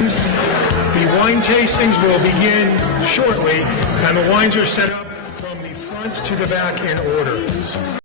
The wine tastings will begin shortly, and the wines are set up from the front to the back in order.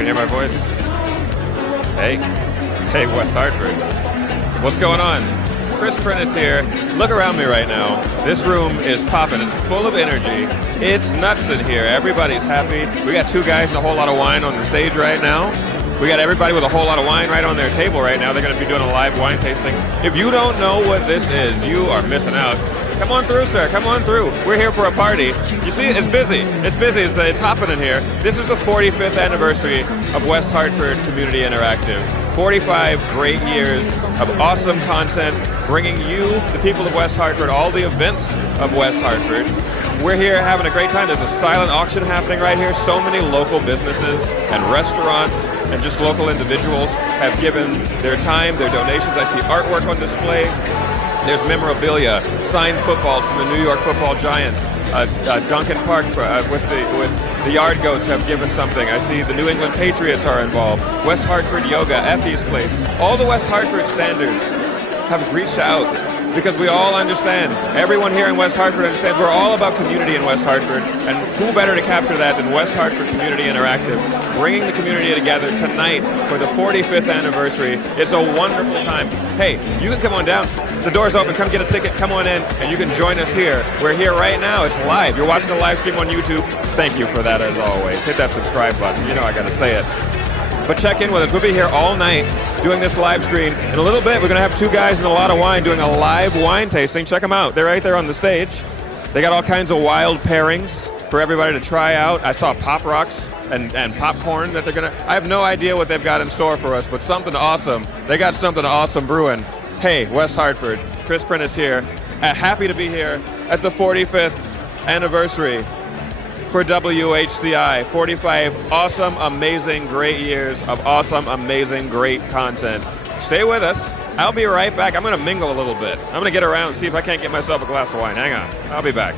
Can you hear my voice? Hey. Hey, West Hartford. What's going on? Chris Prentice here. Look around me right now. This room is popping. It's full of energy. It's nuts in here. Everybody's happy. We got two guys and a whole lot of wine on the stage right now. We got everybody with a whole lot of wine right on their table right now. They're going to be doing a live wine tasting. If you don't know what this is, you are missing out. Come on through, sir. Come on through. We're here for a party. You see, it's busy. It's busy. It's hopping in here. This is the 45th anniversary of West Hartford Community Interactive. 45 great years of awesome content, bringing you, the people of West Hartford, all the events of West Hartford. We're here having a great time. There's a silent auction happening right here. So many local businesses and restaurants and just local individuals have given their time, their donations. I see artwork on display. There's memorabilia, signed footballs from the New York Football Giants. Duncan Park with the Yard Goats have given something. I see the New England Patriots are involved. West Hartford Yoga, Effie's Place. All the West Hartford standards have reached out because we all understand. Everyone here in West Hartford understands we're all about community in West Hartford, and who better to capture that than West Hartford Community Interactive, bringing the community together tonight for the 45th anniversary. It's a wonderful time. Hey, you can come on down. The door's open. Come get a ticket. Come on in, and you can join us here. We're here right now. It's live. You're watching the live stream on YouTube. Thank you for that, as always. Hit that subscribe button. You know I got to say it. But check in with us. We'll be here all night doing this live stream. In a little bit, we're going to have two guys and a lot of wine doing a live wine tasting. Check them out. They're right there on the stage. They got all kinds of wild pairings for everybody to try out. I saw Pop Rocks and popcorn that they're going to... I have no idea what they've got in store for us, but something awesome. They got something awesome brewing. Hey, West Hartford. Chris Prentice here. Happy to be here at the 45th anniversary for WHCI. 45 awesome, amazing, great years of awesome, amazing, great content. Stay with us. I'll be right back. I'm going to mingle a little bit. I'm going to get around and see if I can't get myself a glass of wine. Hang on. I'll be back.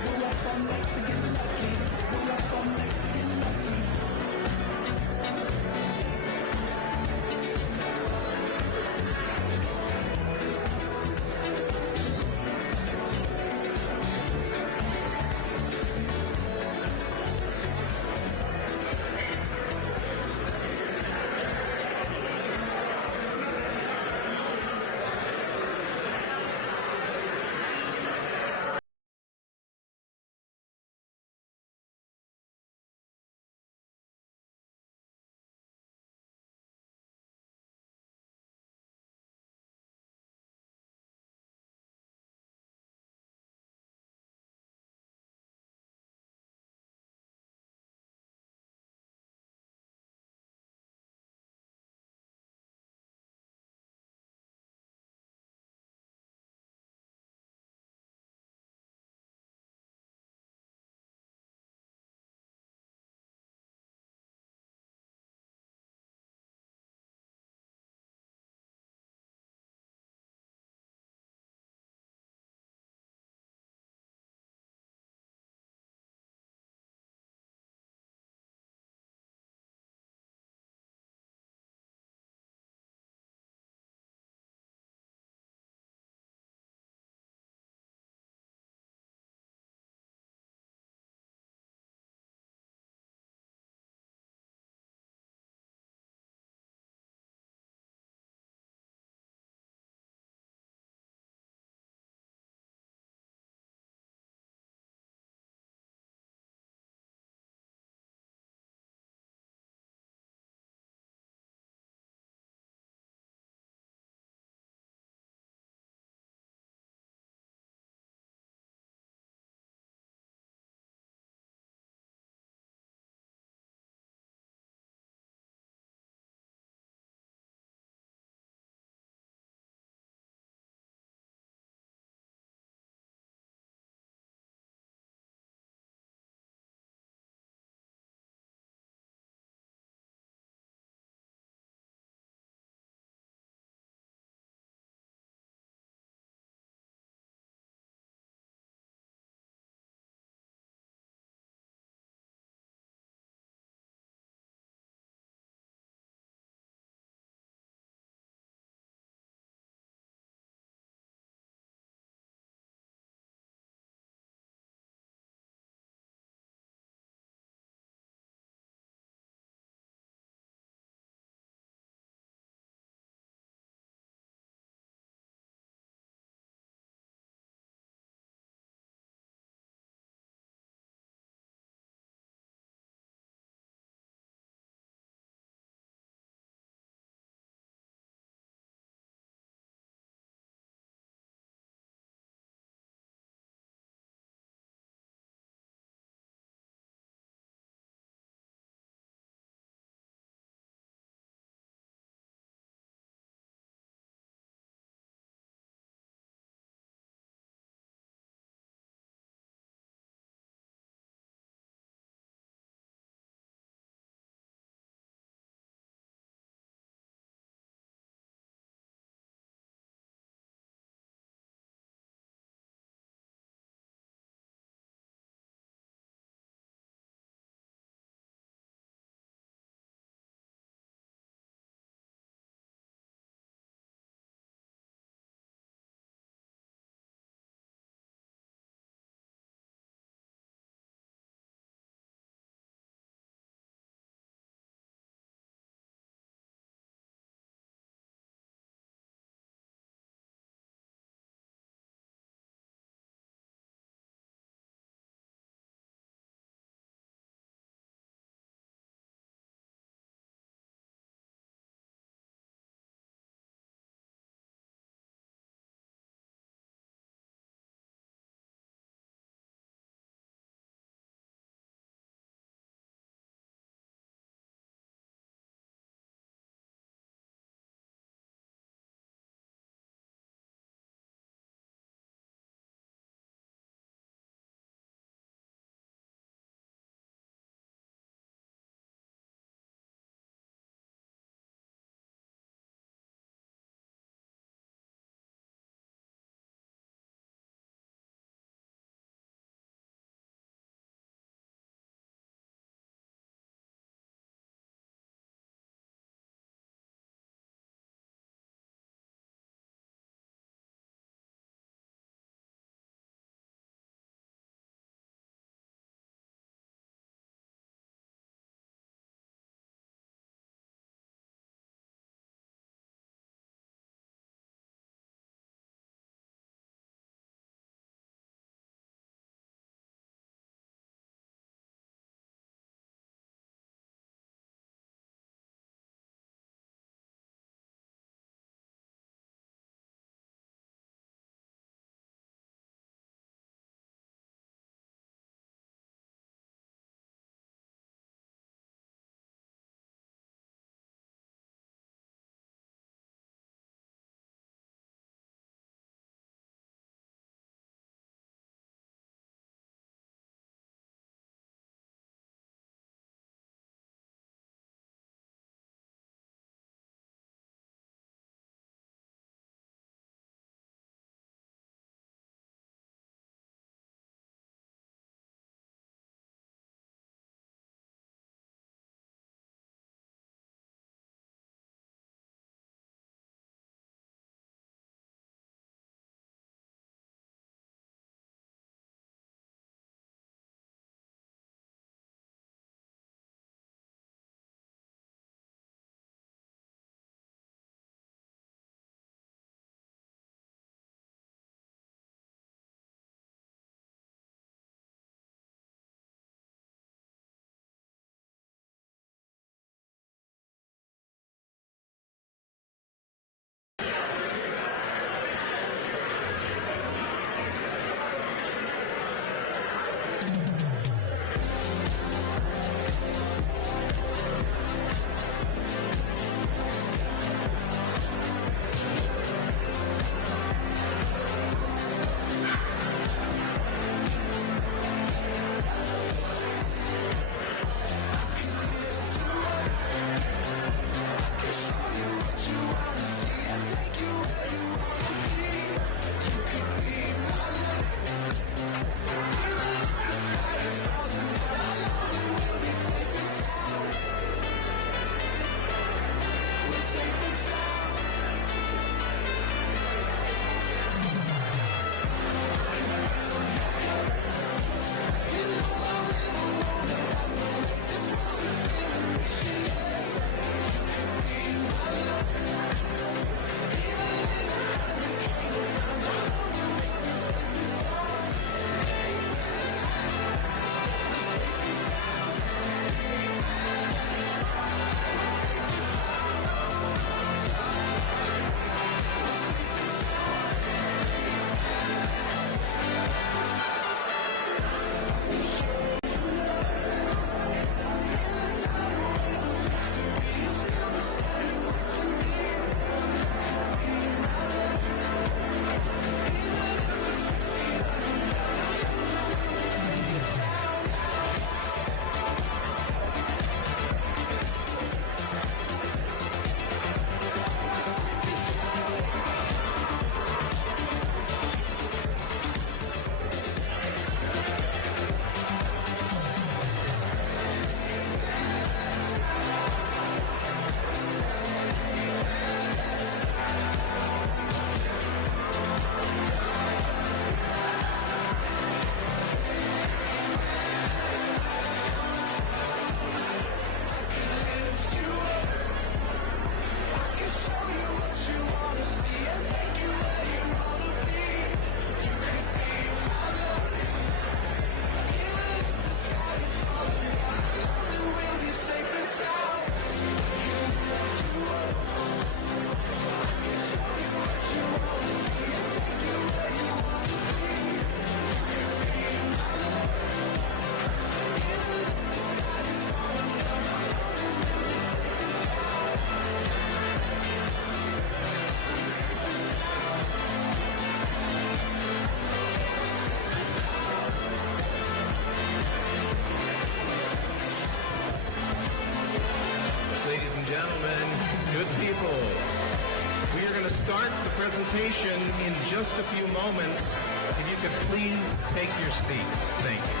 presentation in just a few moments. If you could please take your seat. Thank you.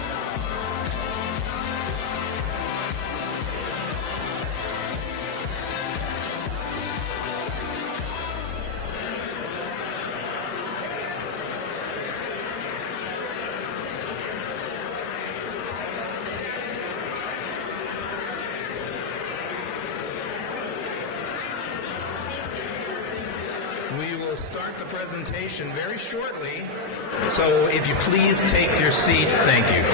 We will start the presentation very shortly. So if you please take your seat, thank you.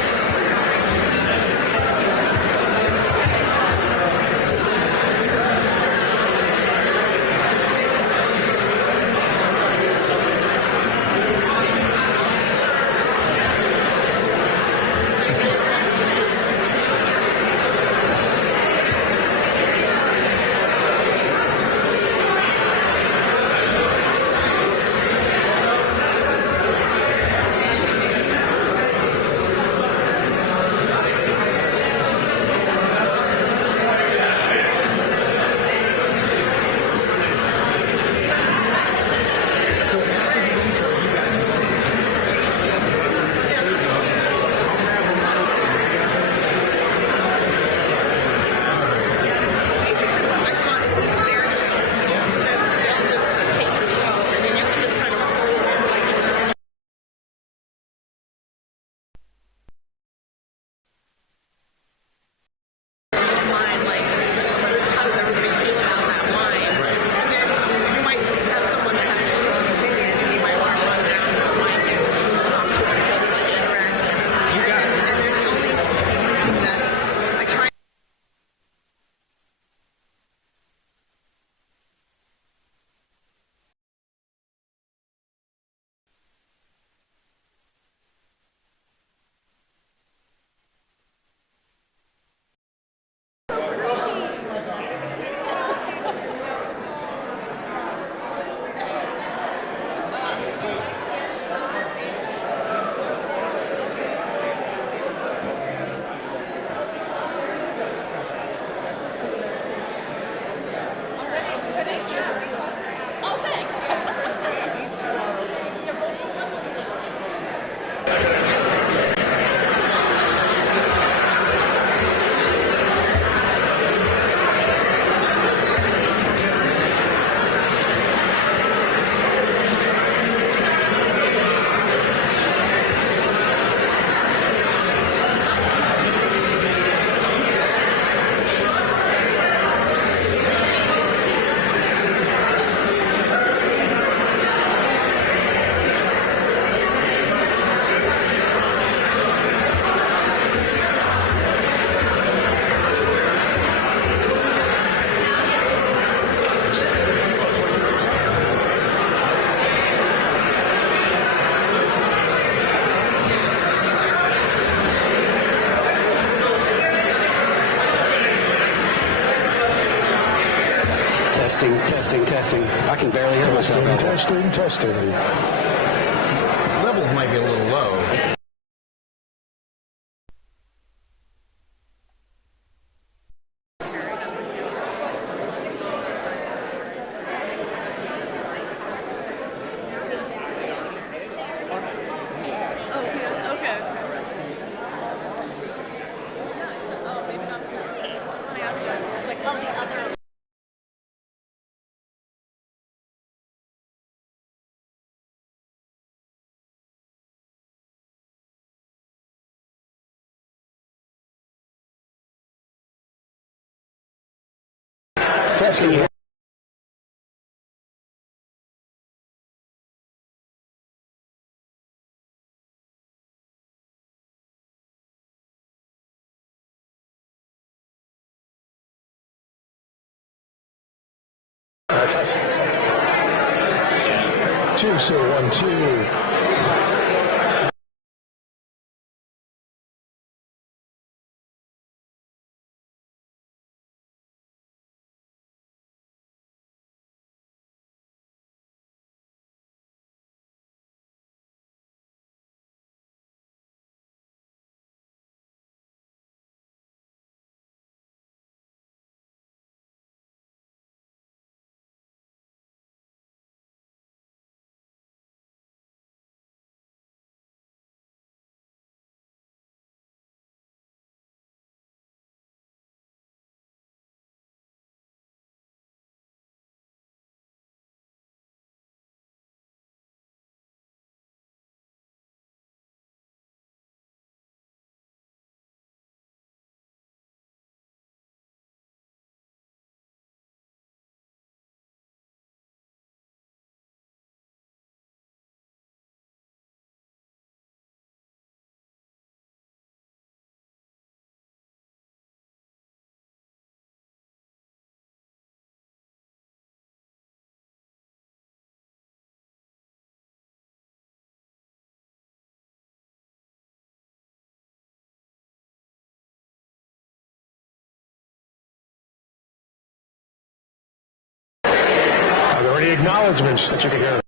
Testing, testing, testing. I can barely hear myself. Testing. Levels might be a little low. Testing. Testing. 2, so 1, 2. acknowledgments that you can hear.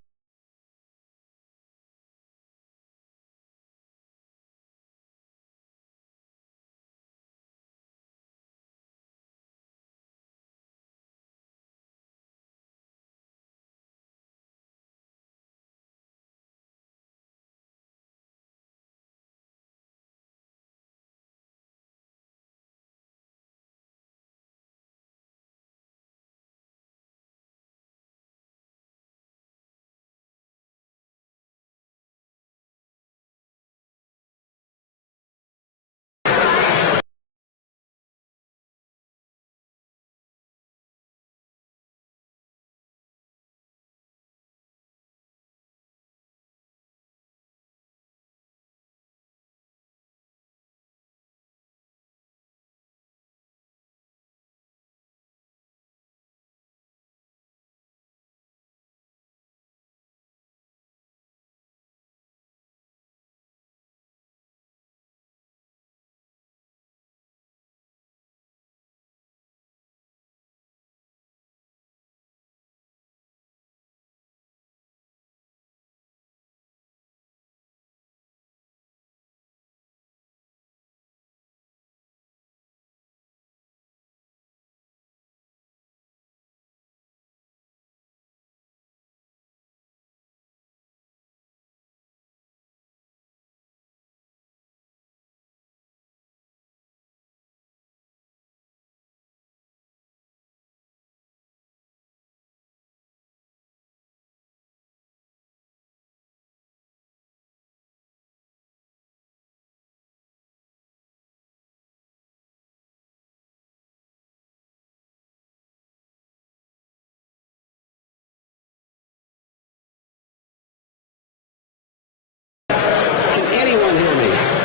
Can anyone hear me?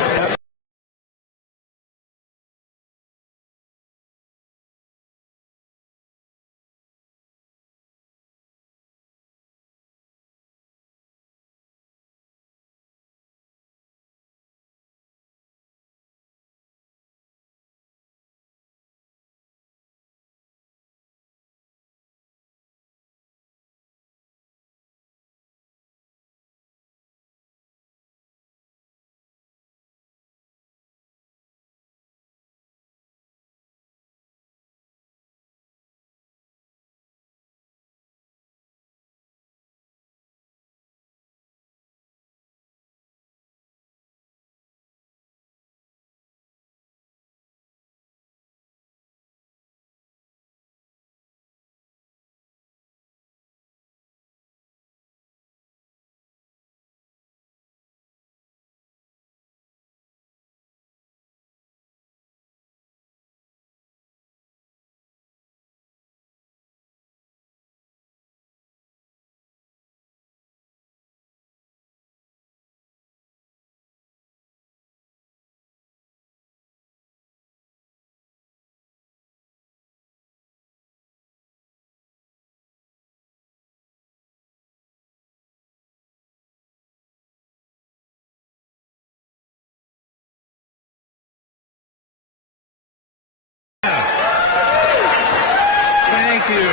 Thank you.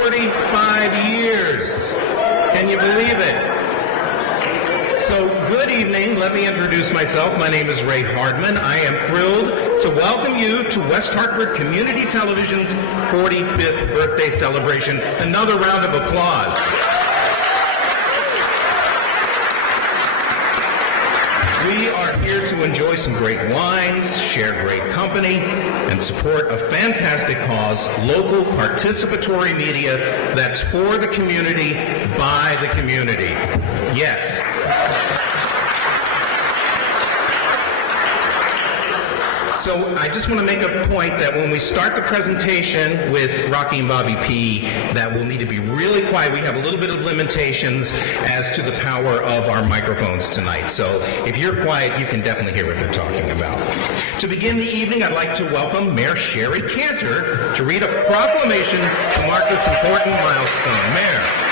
45 years. Can you believe it? So, good evening. Let me introduce myself. My name is Ray Hardman. I am thrilled to welcome you to West Hartford Community Television's 45th birthday celebration. Another round of applause. We are here to enjoy some great wines, share great company, and support a fantastic cause, local participatory media that's for the community, by the community. Yes. So I just want to make a point that when we start the presentation with Rocky and Bobby P, that we'll need to be really quiet. We have a little bit of limitations as to the power of our microphones tonight. So if you're quiet, you can definitely hear what they're talking about. To begin the evening, I'd like to welcome Mayor Sherry Cantor to read a proclamation to mark this important milestone. Mayor.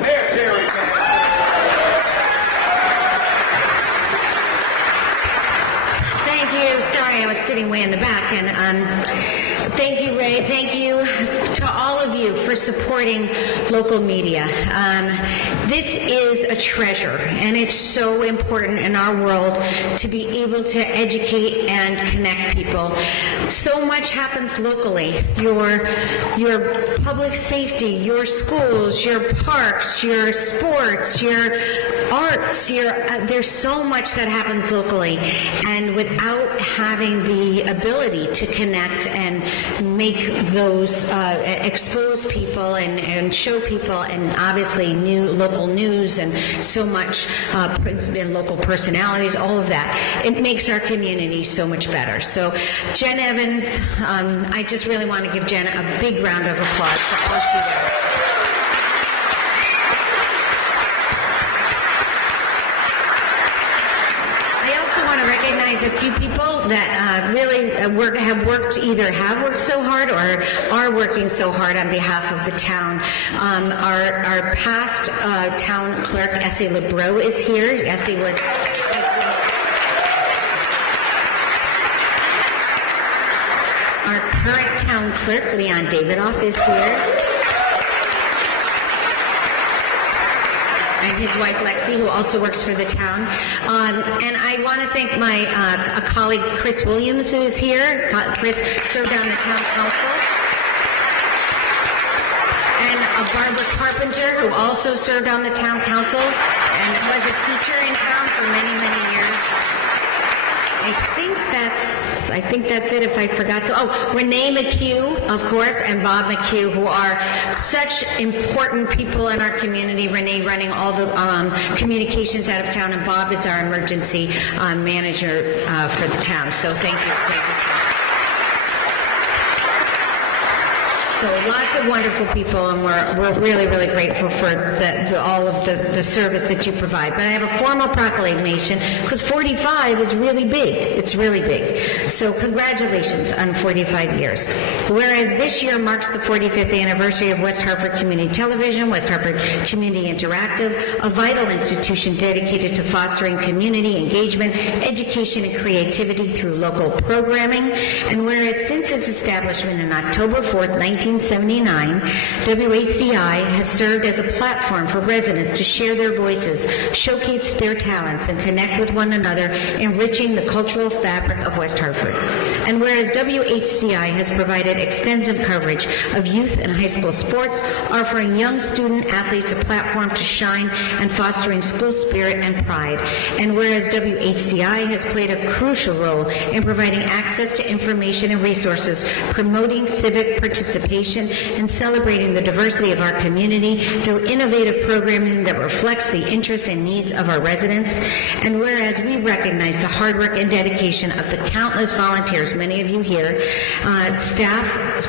Mayor you. Sorry, I was sitting way in the back. And thank you, Ray. Thank you to all of you for supporting local media. This is a treasure, and it's so important in our world to be able to educate and connect people. So much happens locally. Your public safety, your schools, your parks, your sports, your arts, there's so much that happens locally, and without having the ability to connect and make those expose people and show people, and obviously local news and so much and local personalities, all of that, it makes our community so much better. So Jen Evans, I just really want to give Jen a big round of applause for all she does. I want to recognize a few people that really have worked so hard or are working so hard on behalf of the town. Our past town clerk, Essie LeBreau, is here. Essie was... Our current town clerk, Leon Davidoff, is here. And his wife Lexi, who also works for the town. And I want to thank my colleague Chris Williams, who is here. Chris served on the town council. And Barbara Carpenter, who also served on the town council and was a teacher in town for many, many years. I think that's it if I forgot. So, Renee McHugh, of course, and Bob McHugh, who are such important people in our community. Renee running all the communications out of town, and Bob is our emergency manager for the town. So thank you. Thank you so much. So lots of wonderful people, and we're really, really grateful for all of the service that you provide. But I have a formal proclamation, because 45 is really big. It's really big. So congratulations on 45 years. Whereas this year marks the 45th anniversary of West Hartford Community Television, West Hartford Community Interactive, a vital institution dedicated to fostering community engagement, education, and creativity through local programming. And whereas since its establishment in October 4th, 1979, WACI has served as a platform for residents to share their voices, showcase their talents, and connect with one another, enriching the cultural fabric of West Hartford. And whereas WHCI has provided extensive coverage of youth and high school sports, offering young student athletes a platform to shine and fostering school spirit and pride. And whereas WHCI has played a crucial role in providing access to information and resources, promoting civic participation, and celebrating the diversity of our community through innovative programming that reflects the interests and needs of our residents. And whereas we recognize the hard work and dedication of the countless volunteers, many of you here, staff,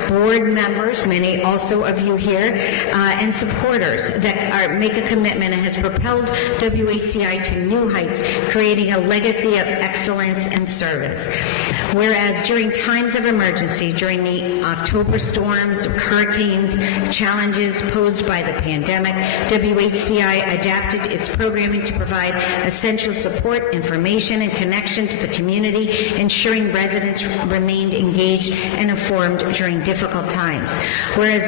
board members, many also of you here, and supporters that make a commitment and has propelled WACI to new heights, creating a legacy of excellence and service. Whereas during times of emergency, during the October storms, hurricanes, challenges posed by the pandemic, WHCI adapted its programming to provide essential support, information, and connection to the community, ensuring residents remained engaged and informed during difficult times. Whereas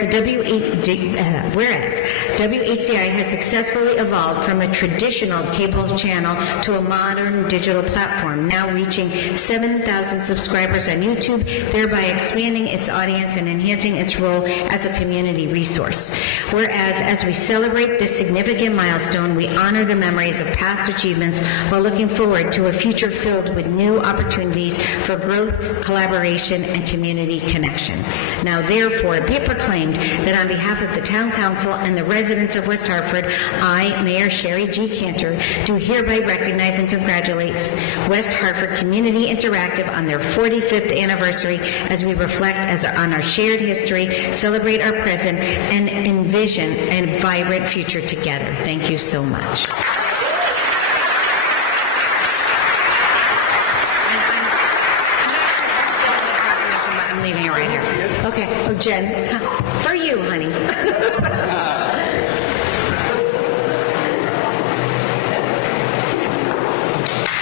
WHCI has successfully evolved from a traditional cable channel to a modern digital platform, now reaching 7,000 subscribers on YouTube, thereby expanding its audience and enhancing its role as a community resource. Whereas as we celebrate this significant milestone, we honor the memories of past achievements while looking forward to a future filled with new opportunities for growth, collaboration, and community connection. Now, therefore, be it proclaimed that on behalf of the Town Council and the residents of West Hartford, I, Mayor Sherry G. Cantor, do hereby recognize and congratulate West Hartford Community Interactive on their 45th anniversary as we reflect on our shared history, celebrate our present, and envision a vibrant future together. Thank you so much. I'm leaving it right here. Okay. Oh, Jen, for you, honey.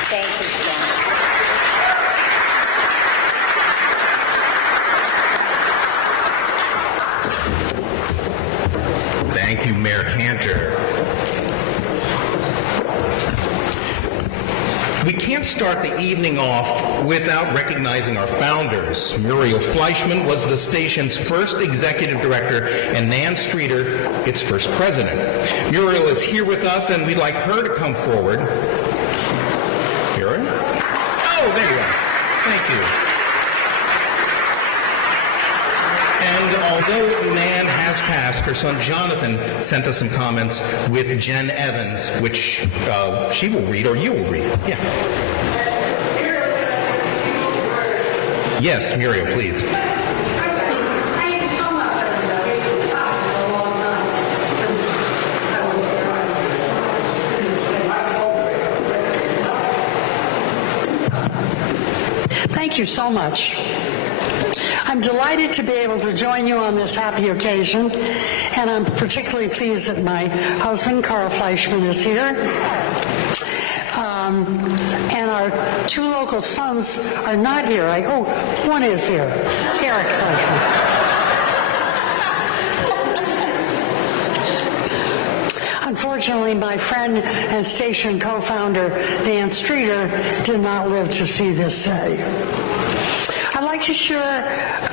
Thank you, Jen. can't start the evening off without recognizing our founders. Muriel Fleischman was the station's first executive director and Nan Streeter its first president. Muriel is here with us and we'd like her to come forward. Here? Oh, there you are. Thank you. And although Nan has passed, her son Jonathan sent us some comments with Jen Evans, which she will read, or you will read. Yeah. Yes, Muriel, please. Thank you so much. I'm delighted to be able to join you on this happy occasion, and I'm particularly pleased that my husband, Carl Fleischman, is here. And our two local sons are not here. One is here, Eric Fleischman. Unfortunately, my friend and station co-founder, Dan Streeter, did not live to see this day. I'd like to share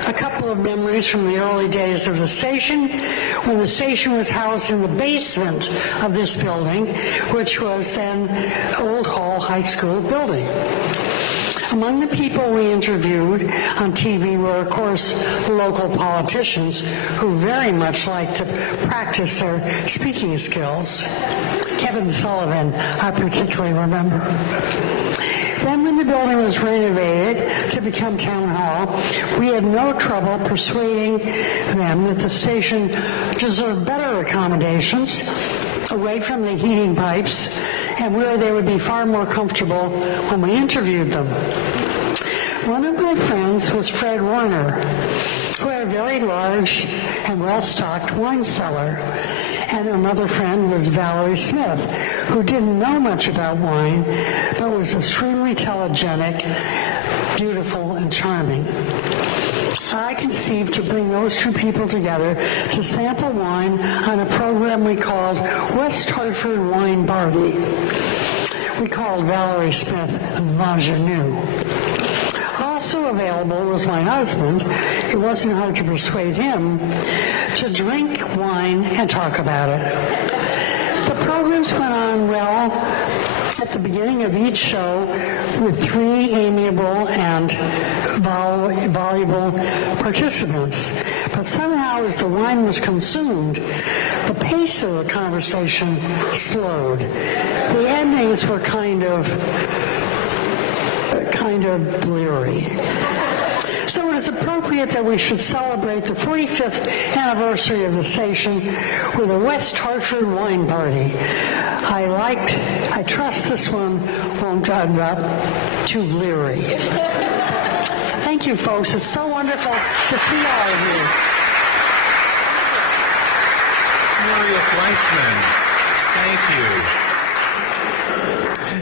a couple of memories from the early days of the station, when the station was housed in the basement of this building, which was then Old Hall High School building. Among the people we interviewed on TV were, of course, local politicians who very much liked to practice their speaking skills. Kevin Sullivan, I particularly remember. Then when the building was renovated to become town hall, we had no trouble persuading them that the station deserved better accommodations away from the heating pipes and where they would be far more comfortable when we interviewed them. One of my friends was Fred Warner, who had a very large and well-stocked wine cellar. And another friend was Valerie Smith, who didn't know much about wine, but was extremely telegenic, beautiful, and charming. I conceived to bring those two people together to sample wine on a program we called West Hartford Wine Party. We called Valerie Smith Ingenue. Also available was my husband. It wasn't hard to persuade him to drink wine and talk about it. The programs went on well at the beginning of each show with three amiable and voluble participants. But somehow as the wine was consumed, the pace of the conversation slowed. The endings were kind of bleary. So it is appropriate that we should celebrate the 45th anniversary of the station with a West Hartford wine party. I trust this one won't end up too bleary. Thank you, folks. It's so wonderful to see all of you. Muriel Fleischman, thank you.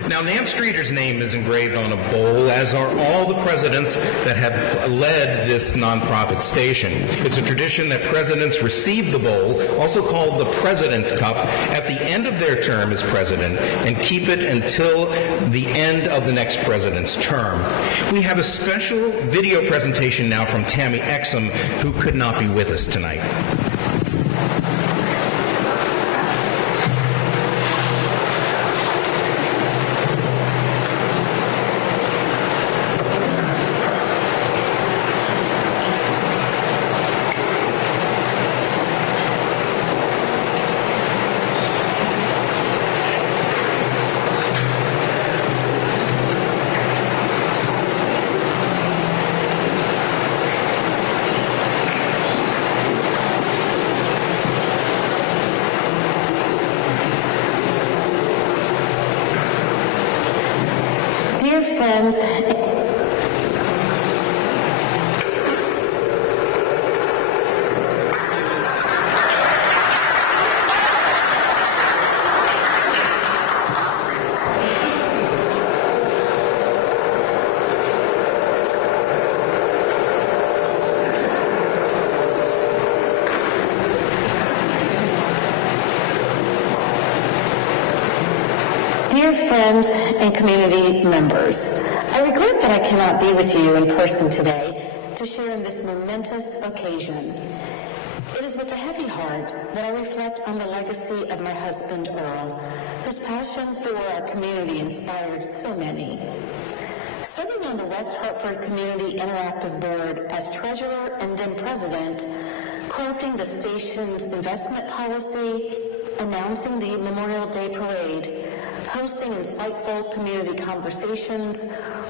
Now, Nan Streeter's name is engraved on a bowl, as are all the presidents that have led this nonprofit station. It's a tradition that presidents receive the bowl, also called the President's Cup, at the end of their term as president and keep it until the end of the next president's term. We have a special video presentation now from Tammy Exum, who could not be with us tonight. Dear friends, dear friends and community members, I regret that I cannot be with you in person today to share in this momentous occasion. It is with a heavy heart that I reflect on the legacy of my husband, Earl, whose passion for our community inspired so many. Serving on the West Hartford Community Interactive Board as treasurer and then president, crafting the station's investment policy, announcing the Memorial Day Parade, hosting insightful community conversations,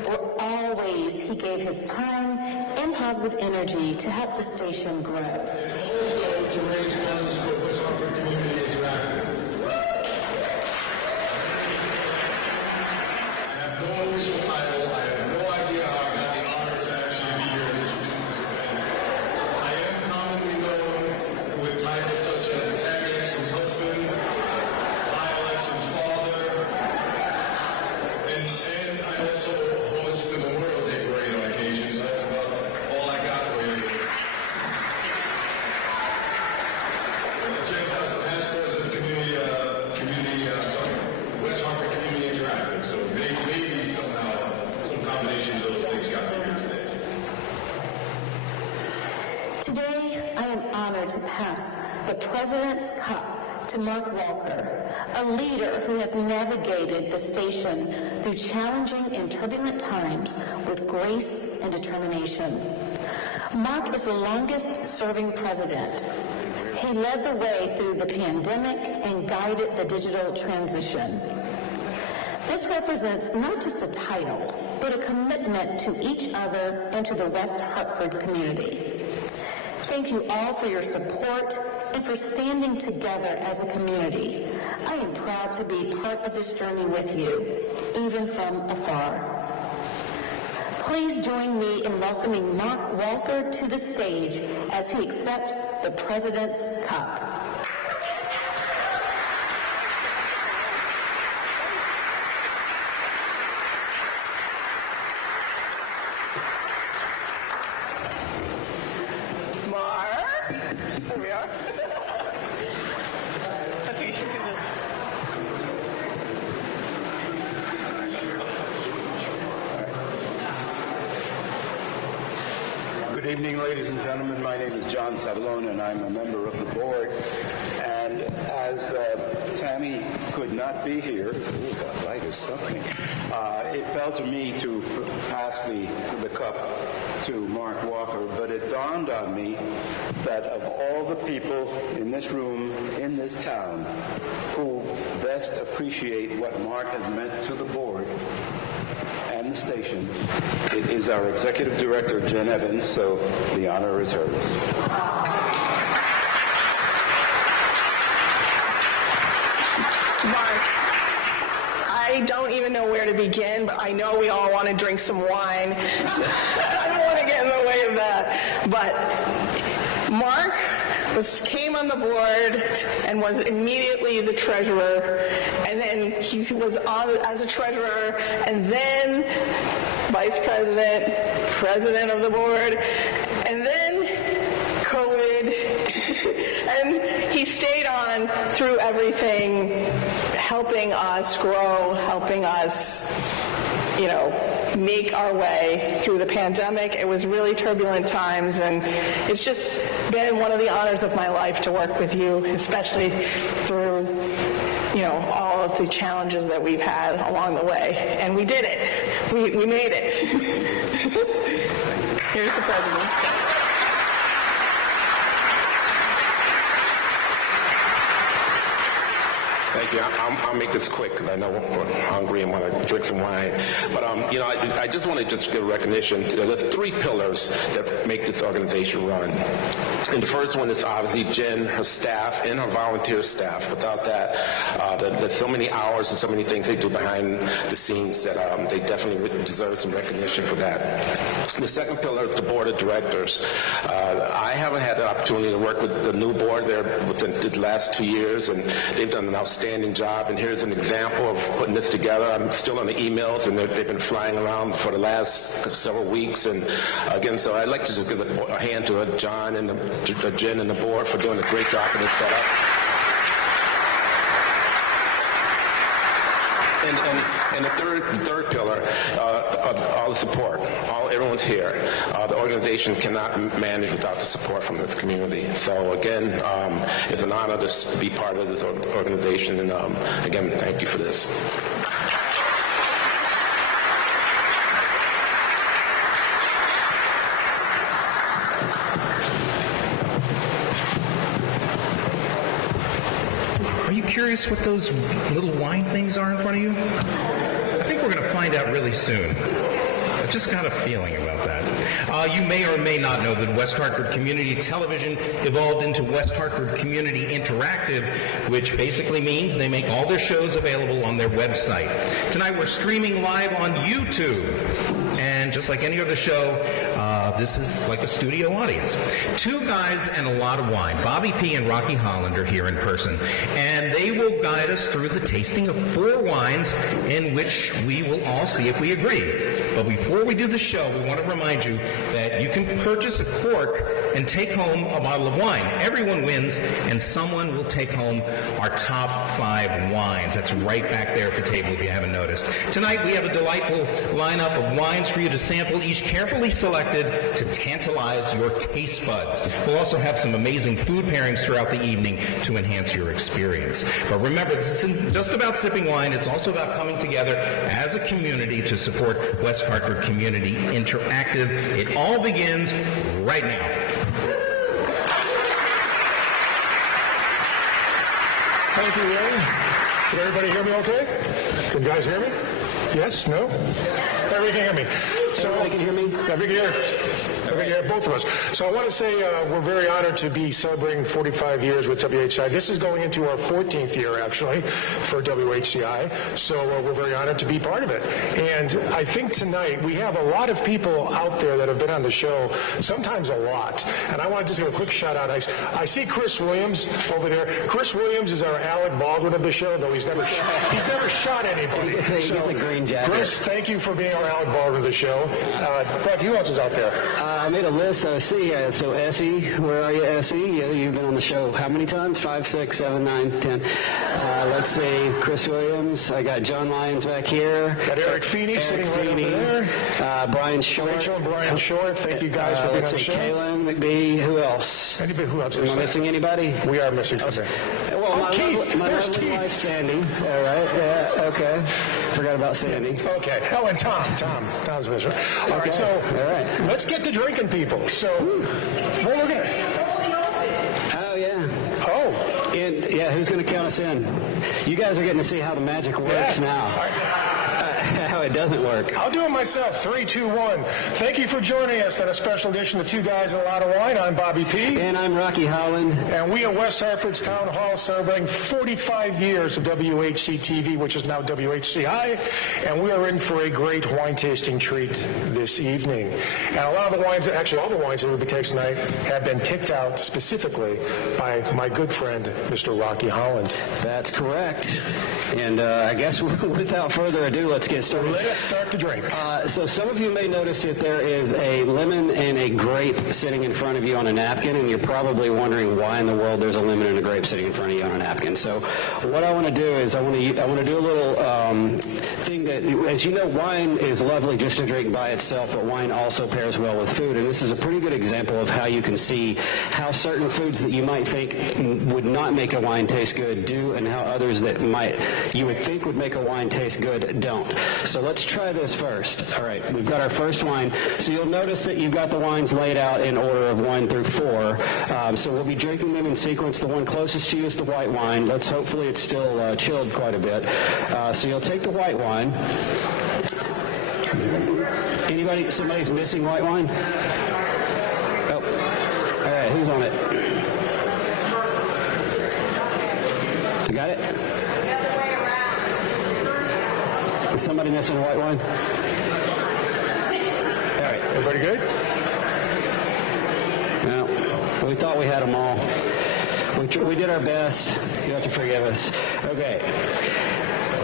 were all ways he gave his time and positive energy to help the station grow. Also to raise funds for West Hartford Community Interactive. I have no official title. I have no idea how I got the honor to actually be here and introduce this event. I am commonly known with titles such as Tammy Exon's husband, Lyle Exon's father, and I also host the Memorial Day Parade on occasion, so that's about all I got for you. James has the past president of West Hartford Community Interactive, so maybe somehow some combination of those things got me here today. Today, I am honored to pass the President's Cup to Mark Walker, a leader who has navigated the station through challenging and turbulent times with grace and determination. Mark is the longest-serving president. He led the way through the pandemic and guided the digital transition. This represents not just a title, but a commitment to each other and to the West Hartford community. Thank you all for your support and for standing together as a community. I am proud to be part of this journey with you, even from afar. Please join me in welcoming Mark Walker to the stage as he accepts the President's Cup. There we are. Let's see, you should do this. Good evening, ladies and gentlemen. My name is John Savalone, and I'm a member of the board. And as Tammy could not be here, that light is something, it fell to me to pass the cup to Mark Walker, but it dawned on me that of all the people in this room, in this town, who best appreciate what Mark has meant to the board and the station, it is our executive director, Jen Evans, so the honor is hers. Mark, I don't even know where to begin, but I know we all want to drink some wine. So I don't want to get in the way of that. But Mark came on the board and was immediately the treasurer, and then he was on as a treasurer, and then vice president, president of the board, and then COVID, and he stayed on through everything, helping us grow, helping us, make our way through the pandemic. It was really turbulent times, and it's just been one of the honors of my life to work with you, especially through, all of the challenges that we've had along the way. And we did it. We made it. Here's the President's Cup. Thank you. I'll make this quick because I know we're hungry and want to drink some wine. But, I just want to just give recognition. There's three pillars that make this organization run. And the first one is obviously Jen, her staff, and her volunteer staff. Without that, there's so many hours and so many things they do behind the scenes that they definitely deserve some recognition for that. The second pillar is the board of directors. I haven't had the opportunity to work with the new board there within the last 2 years, and they've done an outstanding job. And here's an example of putting this together. I'm still on the emails, and they've been flying around for the last several weeks. And again, so I'd like to just give a hand to John and Jen and the board for doing a great job in this setup. And the third pillar of all the support. Everyone's here. The organization cannot manage without the support from this community. So again, it's an honor to be part of this organization. And again, thank you for this. Are you curious what those little wine things are in front of you? I think we're going to find out really soon. I just got a feeling about that. You may or may not know that West Hartford Community Television evolved into West Hartford Community Interactive, which basically means they make all their shows available on their website. Tonight we're streaming live on YouTube. And just like any other show, this is like a studio audience. Two guys and a lot of wine. Bobby P. and Rocky Holland are here in person, and they will guide us through the tasting of 4 wines in which we will all see if we agree. But before we do the show, we want to remind you that you can purchase a cork and take home a bottle of wine. Everyone wins, and someone will take home our top 5 wines. That's right back there at the table if you haven't noticed. Tonight we have a delightful lineup of wines for you to sample, each carefully selected to tantalize your taste buds. We'll also have some amazing food pairings throughout the evening to enhance your experience. But remember, this isn't just about sipping wine, it's also about coming together as a community to support West Hartford Community Interactive. It all begins right now. Thank you, Ray. Can everybody hear me okay? Can you guys hear me? Yes? No? Everybody can hear me. So, everybody can hear me? Everybody can hear. Everybody can hear both of us. So I want to say we're very honored to be celebrating 45 years with WHCI. This is going into our 14th year, actually, for WHCI. So we're very honored to be part of it. And I think tonight we have a lot of people out there that have been on the show, sometimes a lot. And I wanted to say a quick shout out. I see Chris Williams over there. Chris Williams is our Alec Baldwin of the show, though he's never shot anybody. He gets a green jacket. Chris, thank you for being our Alec Baldwin of the show. Brett, who else is out there? I made a list. So Essie, where are you, Essie? You've been on the show how many times? 5, 6, 7, 9, 10. Let's see, Chris Williams. I got John Lyons back here. Got Eric Feeney sitting right over there. Brian Short. Rachel and Brian Short. Thank you guys for being on the show. Kaylin McBee. Who else? Anybody? Who else? Am I missing anybody? We are missing something. Well, Keith. There's Keith. Wife, Sandy. All right. Yeah. Okay. Forgot about Sandy. Okay. Oh, and Tom. Tom's missing. All right. So let's get to drinking, people. So what we're gonna. Oh yeah. Oh. And yeah, who's gonna count us in? You guys are getting to see how the magic works now. How it doesn't work. I'll do it myself. 3, 2, 1. Thank you for joining us on a special edition of Two Guys and a Lot of Wine. I'm Bobby P. And I'm Rocky Holland. And we at West Hartford's Town Hall celebrating 45 years of WHC-TV, which is now WHCI. And we are in for a great wine tasting treat this evening. And a lot of the wines, actually all the wines that we'll be tasting tonight, have been picked out specifically by my good friend, Mr. Rocky Holland. That's correct. And I guess without further ado, let's get started. Let us start to drink. So some of you may notice that there is a lemon and a grape sitting in front of you on a napkin, and you're probably wondering why in the world there's a lemon and a grape sitting in front of you on a napkin. So what I want to do is I want to do a little thing that, as you know, wine is lovely just to drink by itself, but wine also pairs well with food, and this is a pretty good example of how you can see how certain foods that you might think would not make a wine taste good do, and how others that you would think would make a wine taste good don't. So let's try this first. All right, we've got our first wine. So you'll notice that you've got the wines laid out in order of 1 through 4. So we'll be drinking them in sequence. The one closest to you is the white wine. Hopefully it's still chilled quite a bit. So you'll take the white wine. Somebody's missing white wine? Oh, all right, who's on it? You got it? Is somebody missing a white wine? All right, everybody good? No, we thought we had them all. We did our best. You have to forgive us. Okay.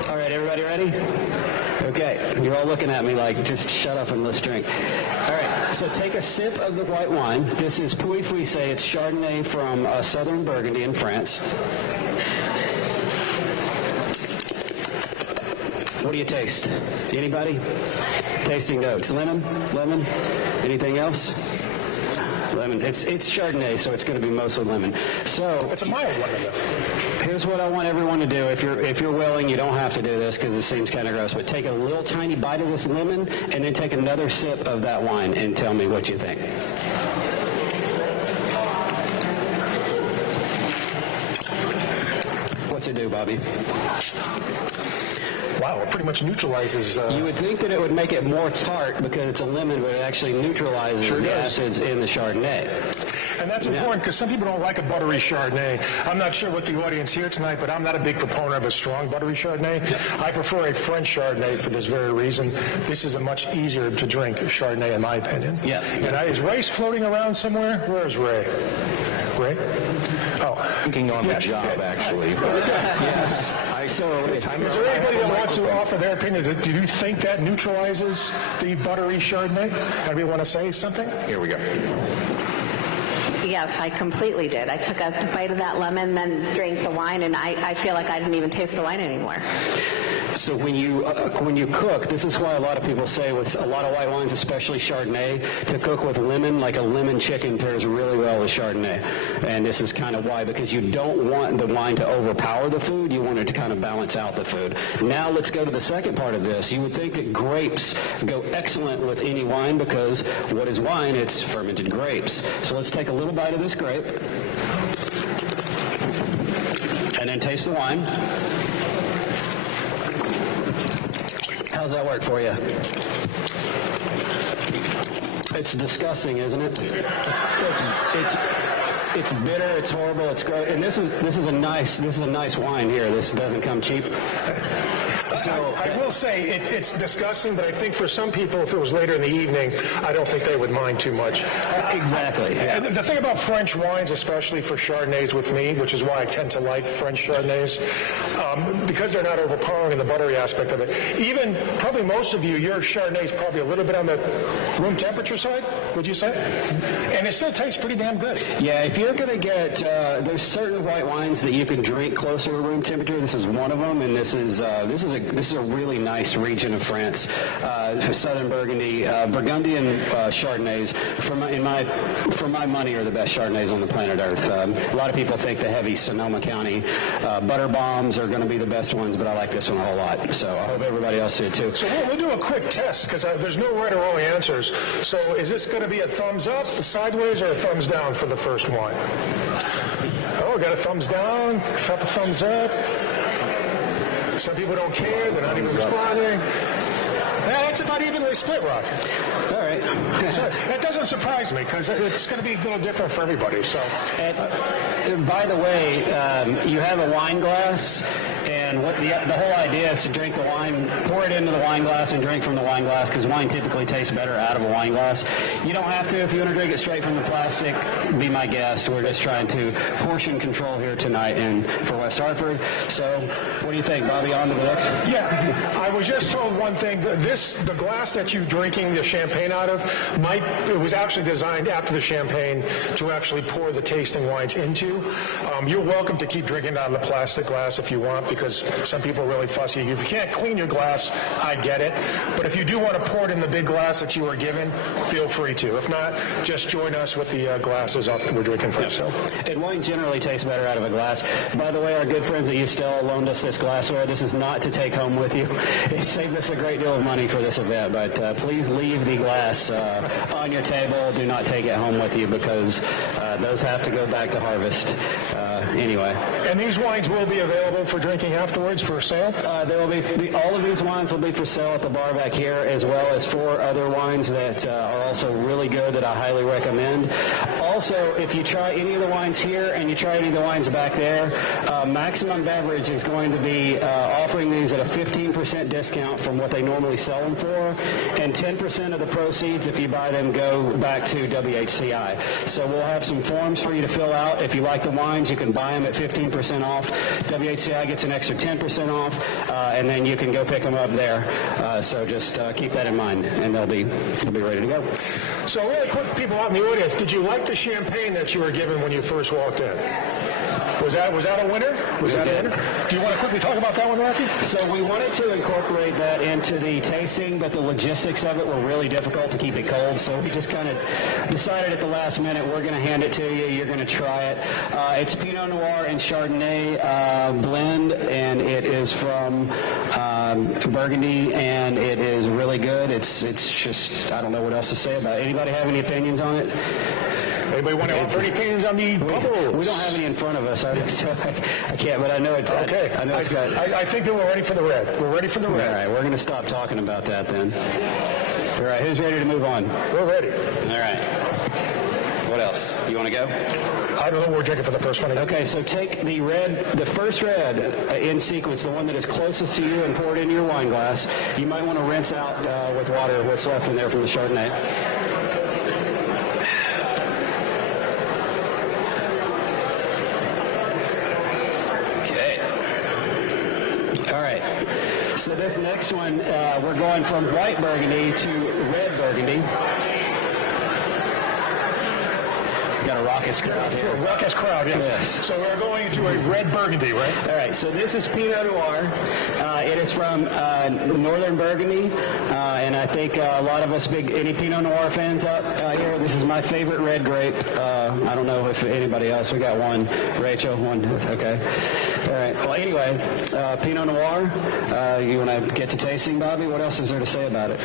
All right, everybody ready? Okay, you're all looking at me like, just shut up and let's drink. All right, so take a sip of the white wine. This is Puy Frise. It's Chardonnay from southern Burgundy in France. What do you taste? Anybody? Tasting notes. Lemon? Anything else? Lemon. It's Chardonnay, so it's going to be mostly lemon. So It's a mild lemon, though. here's what I want everyone to do. If you're willing, you don't have to do this because it seems kind of gross, but take a little tiny bite of this lemon and then take another sip of that wine and tell me what you think. What's it do, Bobby? Wow, it pretty much neutralizes. You would think that it would make it more tart because it's a lemon, but it actually neutralizes Sure the does. acids in the Chardonnay. And that's important because some people don't like a buttery Chardonnay. I'm not sure what the audience here tonight, but I'm not a big proponent of a strong buttery Chardonnay. I prefer a French Chardonnay for this very reason. This is a much easier to drink Chardonnay, in my opinion. Yeah. And is Ray's floating around somewhere? Where is Ray? Ray? Oh. Thinking on the job, actually. But Yes. Is there anybody that wants to offer their opinion? Do you think that neutralizes the buttery Chardonnay? Anybody want to say something? here we go. Yes, I completely did. I took a bite of that lemon, then drank the wine, and I feel like I didn't even taste the wine anymore. So when you cook, this is why a lot of people say with a lot of white wines, especially Chardonnay, to cook with lemon, like a lemon chicken pairs really well with Chardonnay. And this is kind of why, because you don't want the wine to overpower the food. You want it to kind of balance out the food. Now let's go to the second part of this. You would think that grapes go excellent with any wine because what is wine? It's fermented grapes. So let's take a little bite of this grape and then taste the wine. How's that work for you? It's disgusting, isn't it? It's bitter. It's horrible. It's gross. And this is a nice wine here. This doesn't come cheap. So I will say it's disgusting, but I think for some people, if it was later in the evening, I don't think they would mind too much. Exactly. Yeah. And the thing about French wines, especially for Chardonnays with me, which is why I tend to like French Chardonnays, because they're not overpowering in the buttery aspect of it. Even probably most of you, your Chardonnay is probably a little bit on the room temperature side, would you say? And it still tastes pretty damn good. Yeah, if you're going to get, there's certain white wines that you can drink closer to room temperature. This is one of them, and this is a really nice region of France, Southern Burgundy. Burgundian Chardonnays, for my money, are the best Chardonnays on the planet Earth. A lot of people think the heavy Sonoma County butter bombs are going to be the best ones, but I like this one a whole lot. So I hope everybody else did too. So we'll do a quick test because there's no right or wrong answers. So is this going to be a thumbs up, sideways, or a thumbs down for the first one? Oh, we got a thumbs down, a couple thumbs up. Some people don't care. They're not even responding. That's about evenly split, Rock. All right. So that doesn't surprise me because it's going to be a little different for everybody. So, And by the way, you have a wine glass, and what the whole idea is to drink the wine, pour it into the wine glass, and drink from the wine glass because wine typically tastes better out of a wine glass. You don't have to if you want to drink it straight from the plastic. Be my guest. We're just trying to portion control here tonight for West Hartford. So, what do you think, Bobby? On to the next. yeah, I was just told one thing. The glass that you're drinking the champagne out of, it was actually designed after the champagne to actually pour the tasting wines into. You're welcome to keep drinking out of the plastic glass if you want, because some people are really fussy. If you can't clean your glass, I get it. But if you do want to pour it in the big glass that you were given, feel free to. If not, just join us with the glasses we're drinking from. So. And wine generally tastes better out of a glass. By the way, our good friends at Estelle loaned us this glassware. This is not to take home with you. It saved us a great deal of money for this event, but please leave the glass on your table. Do not take it home with you because those have to go back to harvest. Anyway. And these wines will be available for drinking afterwards for sale? There will be all of these wines will be for sale at the bar back here, as well as 4 other wines that are also really good that I highly recommend. Also, if you try any of the wines here and you try any of the wines back there, Maximum Beverage is going to be offering these at a 15% discount from what they normally sell them for, and 10% of the proceeds if you buy buy them go back to WHCI. So we'll have some forms for you to fill out. If you like the wines, you can buy them at 15% off. WHCI gets an extra 10% off, and then you can go pick them up there. So just keep that in mind, and they'll be ready to go. So really quick, people out in the audience, did you like the champagne that you were given when you first walked in? Was that a winner? Was that a winner? Do you want to quickly talk about that one, Rocky? So we wanted to incorporate that into the tasting, but the logistics of it were really difficult to keep it cold. So we just kind of decided at the last minute, we're going to hand it to you. You're going to try it. It's Pinot Noir and Chardonnay blend, and it is from Burgundy, and it is really good. It's just, I don't know what else to say about it. Anybody have any opinions on it? Anybody want to offer any opinions on the bubbles? We don't have any in front of us, so I can't, but I know it's okay. I know it's got. I think that we're ready for the red. We're ready for the red. All right, we're going to stop talking about that then. All right, who's ready to move on? We're ready. All right. What else? You want to go? I don't know what we're drinking for the first one again. Okay, so take the first red in sequence, the one that is closest to you, and pour it into your wine glass. You might want to rinse out with water what's left in there from the Chardonnay. So this next one, we're going from white Burgundy to red Burgundy. Got a raucous crowd here. A raucous crowd, yes. So we're going to a red Burgundy, right? All right, so this is Pinot Noir. It is from northern Burgundy, and I think a lot of us any Pinot Noir fans out here, this is my favorite red grape. I don't know if anybody else. We got one. Rachel, one. Okay. All right. Well, anyway, Pinot Noir. You want to get to tasting, Bobby? What else is there to say about it?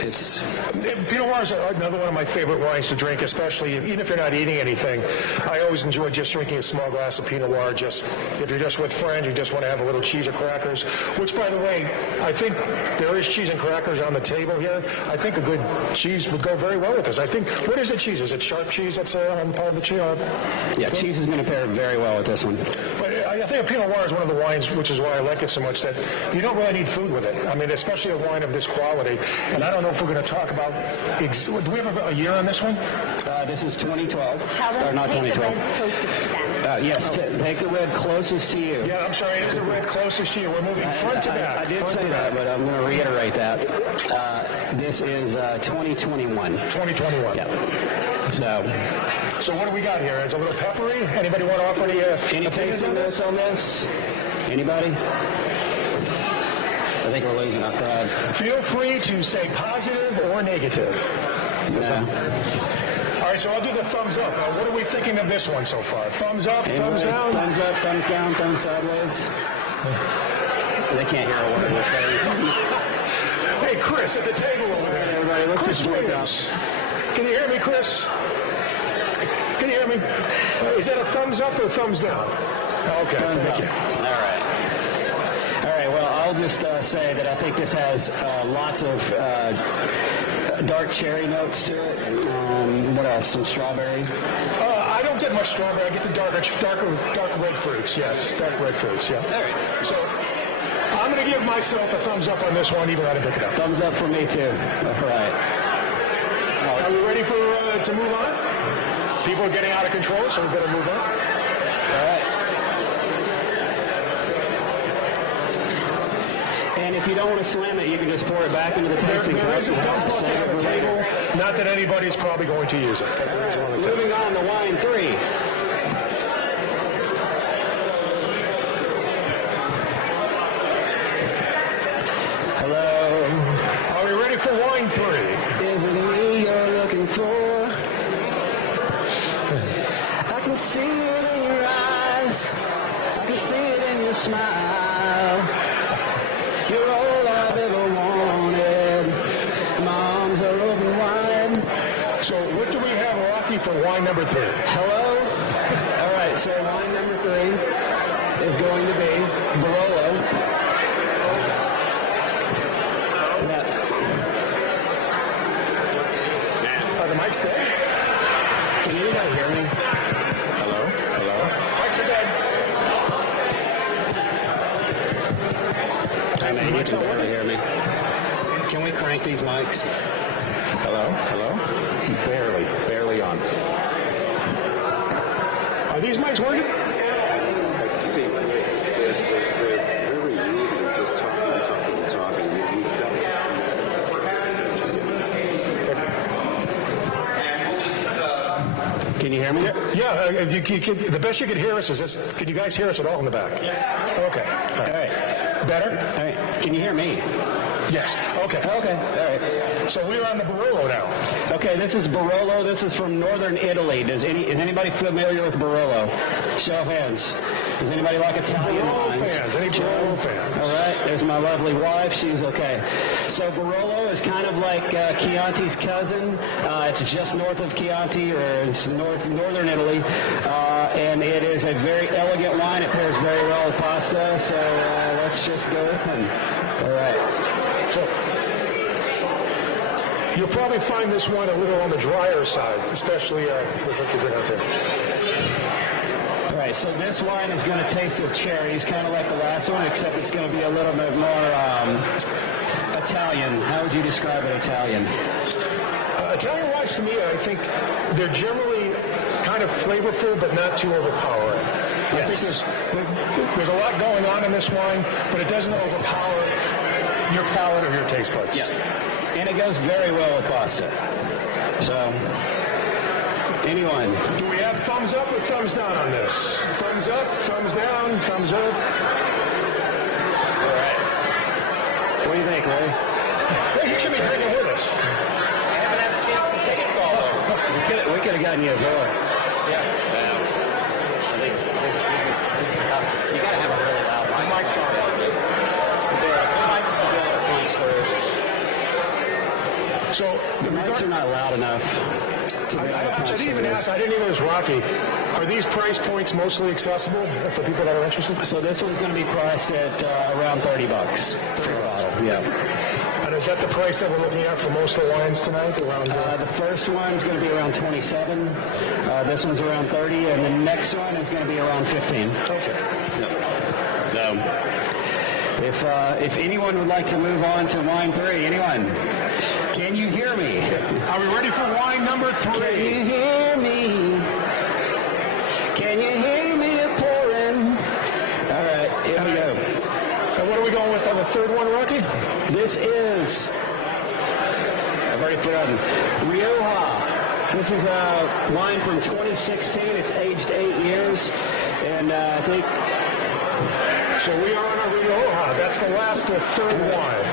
Pinot Noir is another one of my favorite wines to drink, especially even if you're not eating anything. I always enjoy just drinking a small glass of Pinot Noir. Just if you're just with friends, you just want to have a little cheese or crackers. Which, by the way, I think there is cheese and crackers on the table here. I think a good cheese would go very well with this. I think, what is the cheese? Is it sharp cheese that's on part of the cheese? Yeah, cheese is going to pair very well with this one. But I think a Pinot Noir is one of the wines, which is why I like it so much, that you don't really need food with it. I mean, especially a wine of this quality. And I don't know if we're going to talk about, do we have a year on this one? This is 2012. Tell them or not to take 2012. the reds closest to them. Yes, take the red closest to you. Yeah, I'm sorry, it is the red closest to you. We're moving front to back. I did say that, but I'm going to reiterate that. This is 2021. 2021. Yeah. So what do we got here? Is it a little peppery? Anybody want to offer any tasting notes on this? Anybody? I think we're losing our crowd. Feel free to say positive or negative. Yeah. All right, so I'll do the thumbs up. What are we thinking of this one so far? Thumbs up, thumbs down? Thumbs up, thumbs down, thumbs sideways. They can't hear a word we're saying. Hey, Chris, at the table over there. Everybody, let's Chris just wake up. Williams. Can you hear me, Chris? Can you hear me? Is that a thumbs up or thumbs down? Okay, Thumbs thank up. you. All right. All right, well, I'll just say that I think this has lots of dark cherry notes to it. What else? Some strawberry? I don't get much strawberry. I get the dark red fruits, yes. Dark red fruits, yeah. All right. So I'm going to give myself a thumbs up on this one, even though I didn't pick it up. Thumbs up for me, too. All right. Are we ready to move on? People are getting out of control, so we better move on. All right. And if you don't want to slam it, you can just pour it back into the tasting cup. There is a dump bucket on the table. Not that anybody's probably going to use it. But there is one on the table. Moving on to wine 3. Hello. Are we ready for wine 3? Is it me you're looking for? I can see it in your eyes. I can see it in your smile. You're all I've ever wanted. My arms are open wide. So what do we have, Rocky, for wine number 3? Hello? All right, so wine number 3 is going to be Barolo. Are the mics dead? Can anybody hear me? Hello? Hello? Mics are dead. I mean, you can barely hear me. Can we crank these mics? Hello? Hello? barely on. Are these mics working? See, they're very rude. We're just talking. Can you hear me? Yeah, if you could, the best you could hear us is this. Can you guys hear us at all in the back? Yeah. Okay. All right. Better? All right. Can you hear me? Yes. Okay. Okay. All right. So we're on the Barolo now. Okay, this is Barolo. This is from northern Italy. Is anybody familiar with Barolo? Show of hands. Does anybody like Italian Barolo wines? fans. Any Barolo fans? All right. There's my lovely wife. She's okay. So Barolo is kind of like Chianti's cousin. It's just north of Chianti, or it's northern Italy, and it is a very elegant wine. It pairs very well with pasta. So let's just go in. All right. So you'll probably find this one a little on the drier side, especially with what you did out there. All right, so this wine is going to taste of cherries, kind of like the last one, except it's going to be a little bit more Italian. How would you describe it, Italian? Italian wines, to me, I think they're generally kind of flavorful, but not too overpowering. Yes. I think there's a lot going on in this wine, but it doesn't overpower your palate or your taste buds. Yeah, and it goes very well with pasta. So, anyone? Do we have thumbs up or thumbs down on this? Thumbs up, thumbs down, thumbs up. All right. What do you think, Ray? Well, you should be drinking with us. I haven't had a chance to taste all of them. We could have gotten you a door. Yeah. I think this is tough. You got to have a really loud one. The mic's on. So the mics are not loud enough. I didn't even ask. I didn't even ask Rocky. Are these price points mostly accessible for people that are interested? So this one's going to be priced at around $30 for a bottle. Yeah. And is that the price that we're looking at for most of the wines tonight? Around the first one's going to be around 27. This one's around 30, and the next one is going to be around 15. Okay. If anyone would like to move on to wine 3, anyone? Can you hear me? Are we ready for wine number 3? Can you hear me? Can you hear me pouring? All right, here we go. And what are we going with on the third one, Rocky? This is, I've already forgotten, Rioja. This is a wine from 2016. It's aged 8 years, and I think. So we are on a Rioja. That's the last or third wine.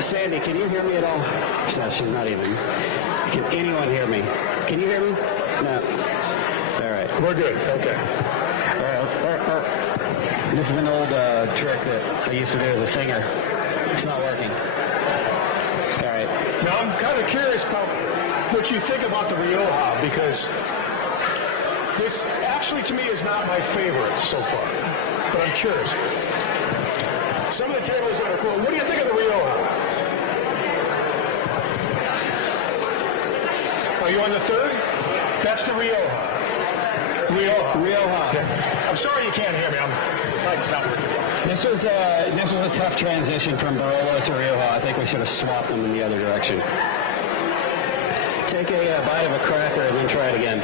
Sandy, can you hear me at all? No, she's not even. Can anyone hear me? Can you hear me? No. All right. We're good. Okay. All right. This is an old trick that I used to do as a singer. It's not working. All right. Now, I'm kind of curious about what you think about the Rioja, because this actually, to me, is not my favorite so far. But I'm curious. Some of the tables that are cool. What do you think of the Rioja? Are you on the third? That's the Rioja. Rioja. Okay. I'm sorry you can't hear me. Mike's not working. This was a tough transition from Barolo to Rioja. I think we should have swapped them in the other direction. Take a bite of a cracker and then try it again.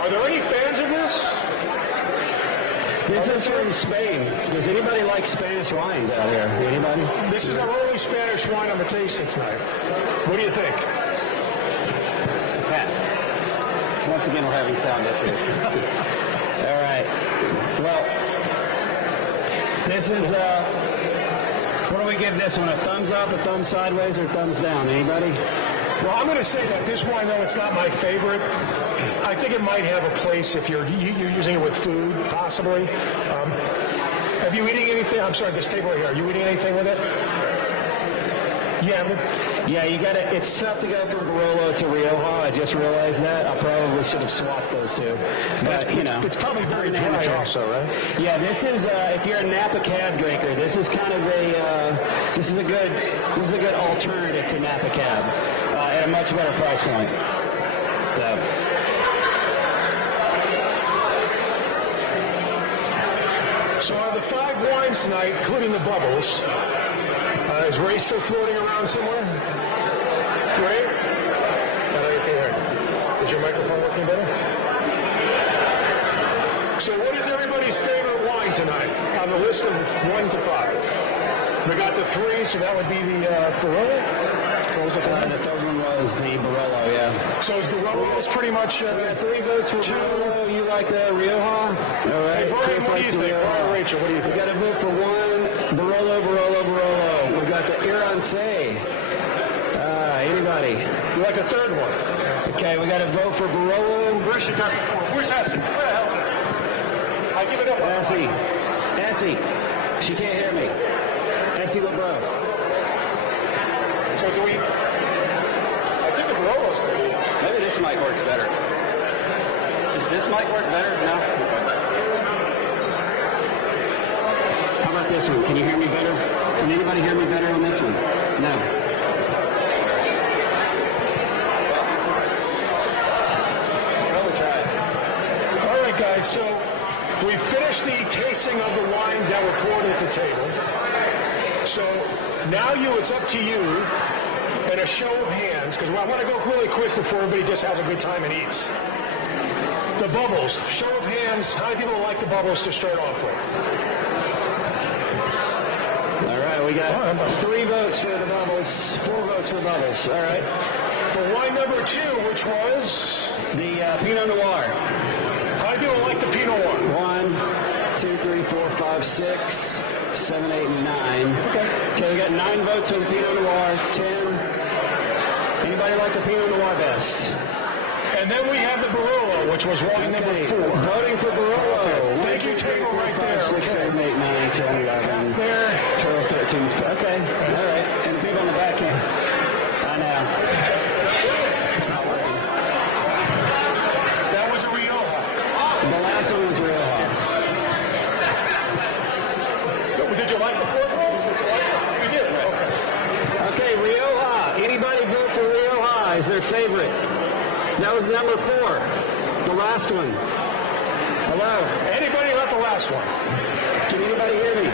Are there any fans of this? This is from Spain. Does anybody like Spanish wines out here? Anybody? This is our only Spanish wine on the tasting tonight. What do you think? Pat. Once again, we're having sound issues. All right. Well, this is, what do we give this one? A thumbs up, a thumb sideways, or thumbs down? Anybody? Well, I'm going to say that this wine, though it's not my favorite, I think it might have a place if you're using it with food, possibly. Have you eating anything? I'm sorry, this table right here. Are you eating anything with it? Yeah. Yeah, you got to. It's tough to go from Barolo to Rioja. I just realized that. I probably should have swapped those two. But it's probably very dry, also, right? Yeah, this is. If you're a Napa Cab drinker, this is kind of a. This is a good alternative to Napa Cab at a much better price point. So out of the 5 wines tonight, including the bubbles, is Ray still floating around somewhere? Is your microphone working better? So what is everybody's favorite wine tonight on the list of 1 to 5? We got the 3, so that would be the Barolo? The third one was the Barolo, yeah. So is Barolo's pretty much... 3 votes for Barolo. You like the Rioja? All right. Hey, Brian, what do you think? Brian, Rachel, what do you think? We got a vote for 1. Barolo. We got the Iranse. Anybody? You like the third one? Okay, we got a vote for Barolo. Where's your got before? Where's Essie? Where the hell's Essie? I give it up. Essie. She can't hear me. Essie LeBron. So do we... I think the Barolo's good. Maybe this mic works better. Does this mic work better? No? How about this one? Can you hear me better? Can anybody hear me better on this one? No. Guys, so we finished the tasting of the wines that were poured at the table. So now it's up to you in a show of hands, because I want to go really quick before everybody just has a good time and eats. The bubbles, show of hands, how many people like the bubbles to start off with? All right, we got 3 votes for the bubbles, 4 votes for bubbles. All right. For wine number 2, which was? The Pinot Noir. How many people like the Pinot Noir? 1, 2, 3, 4, 5, 6, 7, 8, 9. Okay, we got 9 votes for the Pinot Noir, 10. Anybody like the Pinot Noir best? And then we have the Barolo, which was wine number 4. Voting for Barolo. Okay. Thank you, table right there. 6, 7, 8, 9, 10, 11, there. 12, 13, 14. Okay, all right. And the people on the back here. I know. It's not working. That was a Rioja. The last one was Rioja. Did you like the fourth one? You did, right? Okay, Rioja. Anybody vote for Rioja as their favorite? That was number 4. The last one. Hello? Anybody like the last one? Can anybody hear me?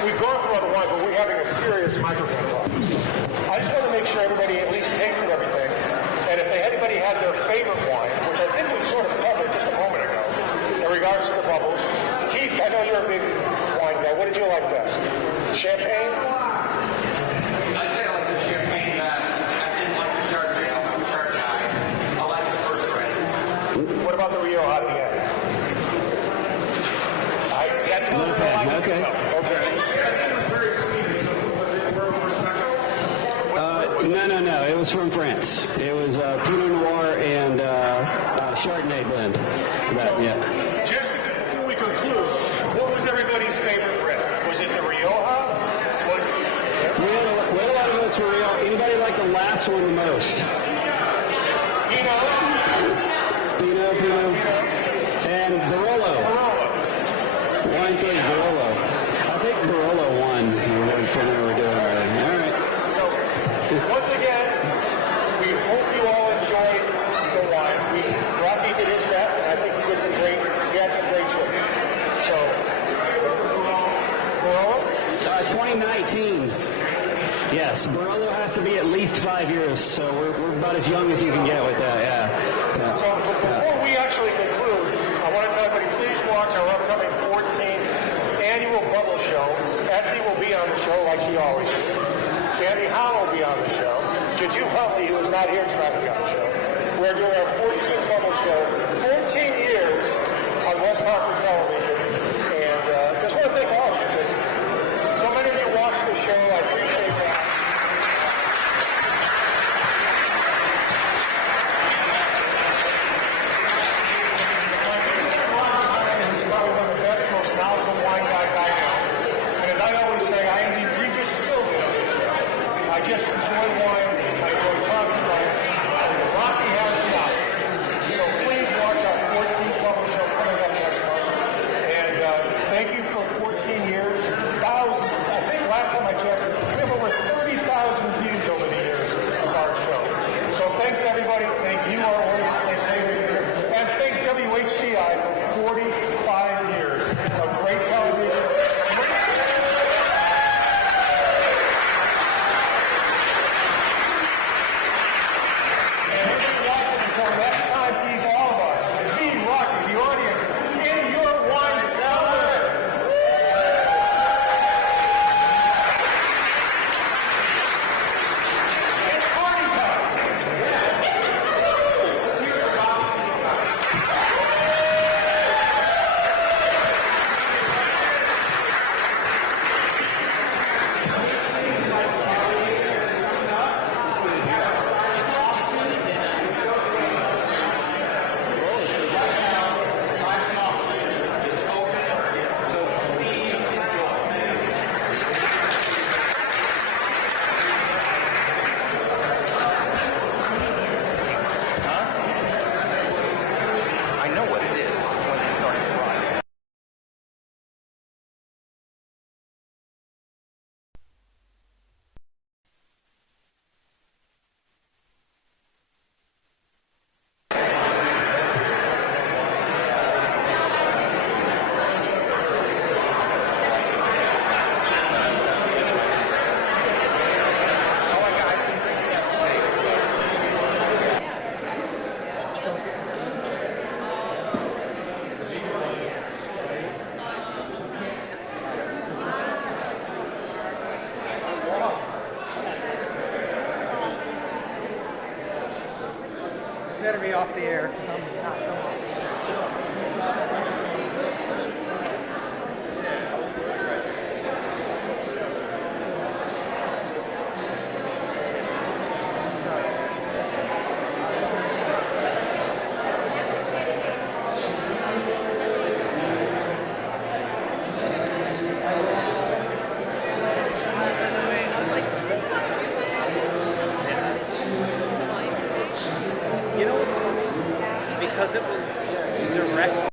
We've gone through all the wine, but we're having a serious microphone problem. I just want to make sure everybody at least tasted everything. And if anybody had their favorite wine, which I think we sort of covered just a moment ago, in regards to the bubbles. Keith, I know you're a big wine guy. What did you like best? Champagne? I'd say I like the champagne best. I didn't like the Chardonnay. I'm a Chardonnay guy. I like the first red. What about the Rioja at the end? That tells me I like it. Okay. No. It was from France. It was Pinot Noir and Chardonnay blend. Yeah. Just before we conclude, what was everybody's favorite red? Was it the Rioja? We had a lot of votes for Rioja. Anybody like the last one the most? Pinot. And Barolo. 1, 3, Barolo. I think Barolo won from what we're doing already. All right. So, once again, we hope you all enjoyed the wine. Rocky did his best, and I think he had some great choices. So, Barolo? 2019. Yes, Barolo has to be at least 5 years, so we're about as young as you can get with that, yeah. So, before we actually conclude, I want to tell everybody, please watch our upcoming 14th annual Bubble Show. Essie will be on the show like she always is. Sandy Howell will be on the show. Jaju Huntley, who is not here tonight, will be on the show. We're doing our 14th Bubble Show, 14 years on West Hartford Television. And just want to thank all of you, because so many of you watch the show. I appreciate that. He's probably one of the best, most knowledgeable wine guys I know. And as I always say, I am the egregious Sylvan. I just enjoy wine. I enjoy talking wine. Rocky has it out. So please me off the air because I'm not going. You know what's funny? Because it was direct.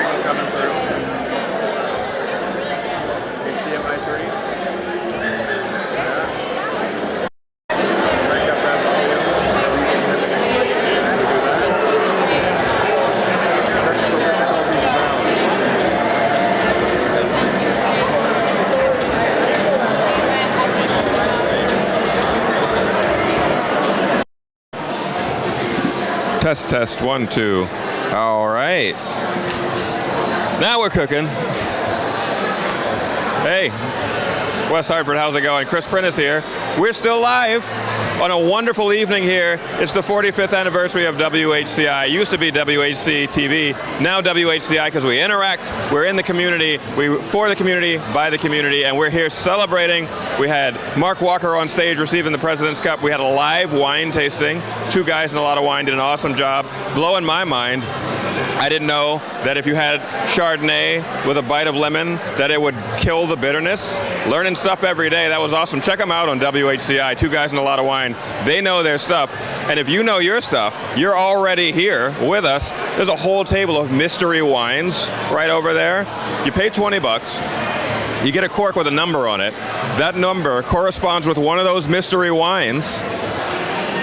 signal coming through. HDMI 3. Crank up that volume. Technical difficulties abound. Test, 1, 2. All right. Now we're cooking. Hey, West Hartford, how's it going? Chris Prentice here. We're still live on a wonderful evening here. It's the 45th anniversary of WHCI. It used to be WHC TV, now WHCI because we interact, we're in the community, we for the community, by the community, and we're here celebrating. We had Mark Walker on stage receiving the President's Cup. We had a live wine tasting. 2 guys and a lot of wine did an awesome job. Blowing my mind. I didn't know that if you had Chardonnay with a bite of lemon, that it would kill the bitterness. Learning stuff every day. That was awesome. Check them out on WHCI. 2 guys and a lot of wine. They know their stuff. And if you know your stuff, you're already here with us. There's a whole table of mystery wines right over there. You pay $20. You get a cork with a number on it. That number corresponds with one of those mystery wines.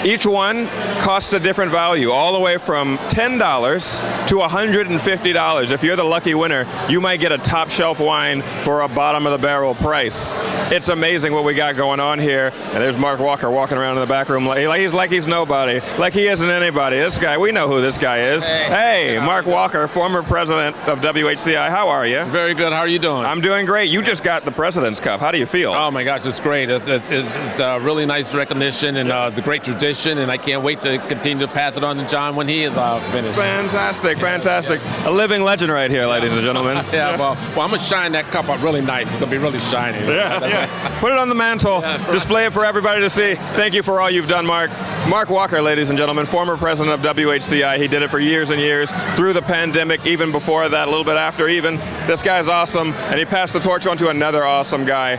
Each one costs a different value, all the way from $10 to $150. If you're the lucky winner, you might get a top shelf wine for a bottom of the barrel price. It's amazing what we got going on here. And there's Mark Walker walking around in the back room like he's nobody, like he isn't anybody. This guy, we know who this guy is. Hey, Mark Walker, former president of WHCI. How are you? Very good. How are you doing? I'm doing great. You just got the President's Cup. How do you feel? Oh my gosh, it's great. It's a really nice recognition and the great tradition. And I can't wait to continue to pass it on to John when he is finished. Fantastic, fantastic. A living legend right here, ladies and gentlemen. Yeah, well, I'm going to shine that cup up really nice. It's going to be really shiny. Yeah. Put it on the mantle. Display it for everybody to see. Thank you for all you've done, Mark. Mark Walker, ladies and gentlemen, former president of WHCI. He did it for years and years, through the pandemic, even before that, a little bit after even. This guy's awesome, and he passed the torch on to another awesome guy,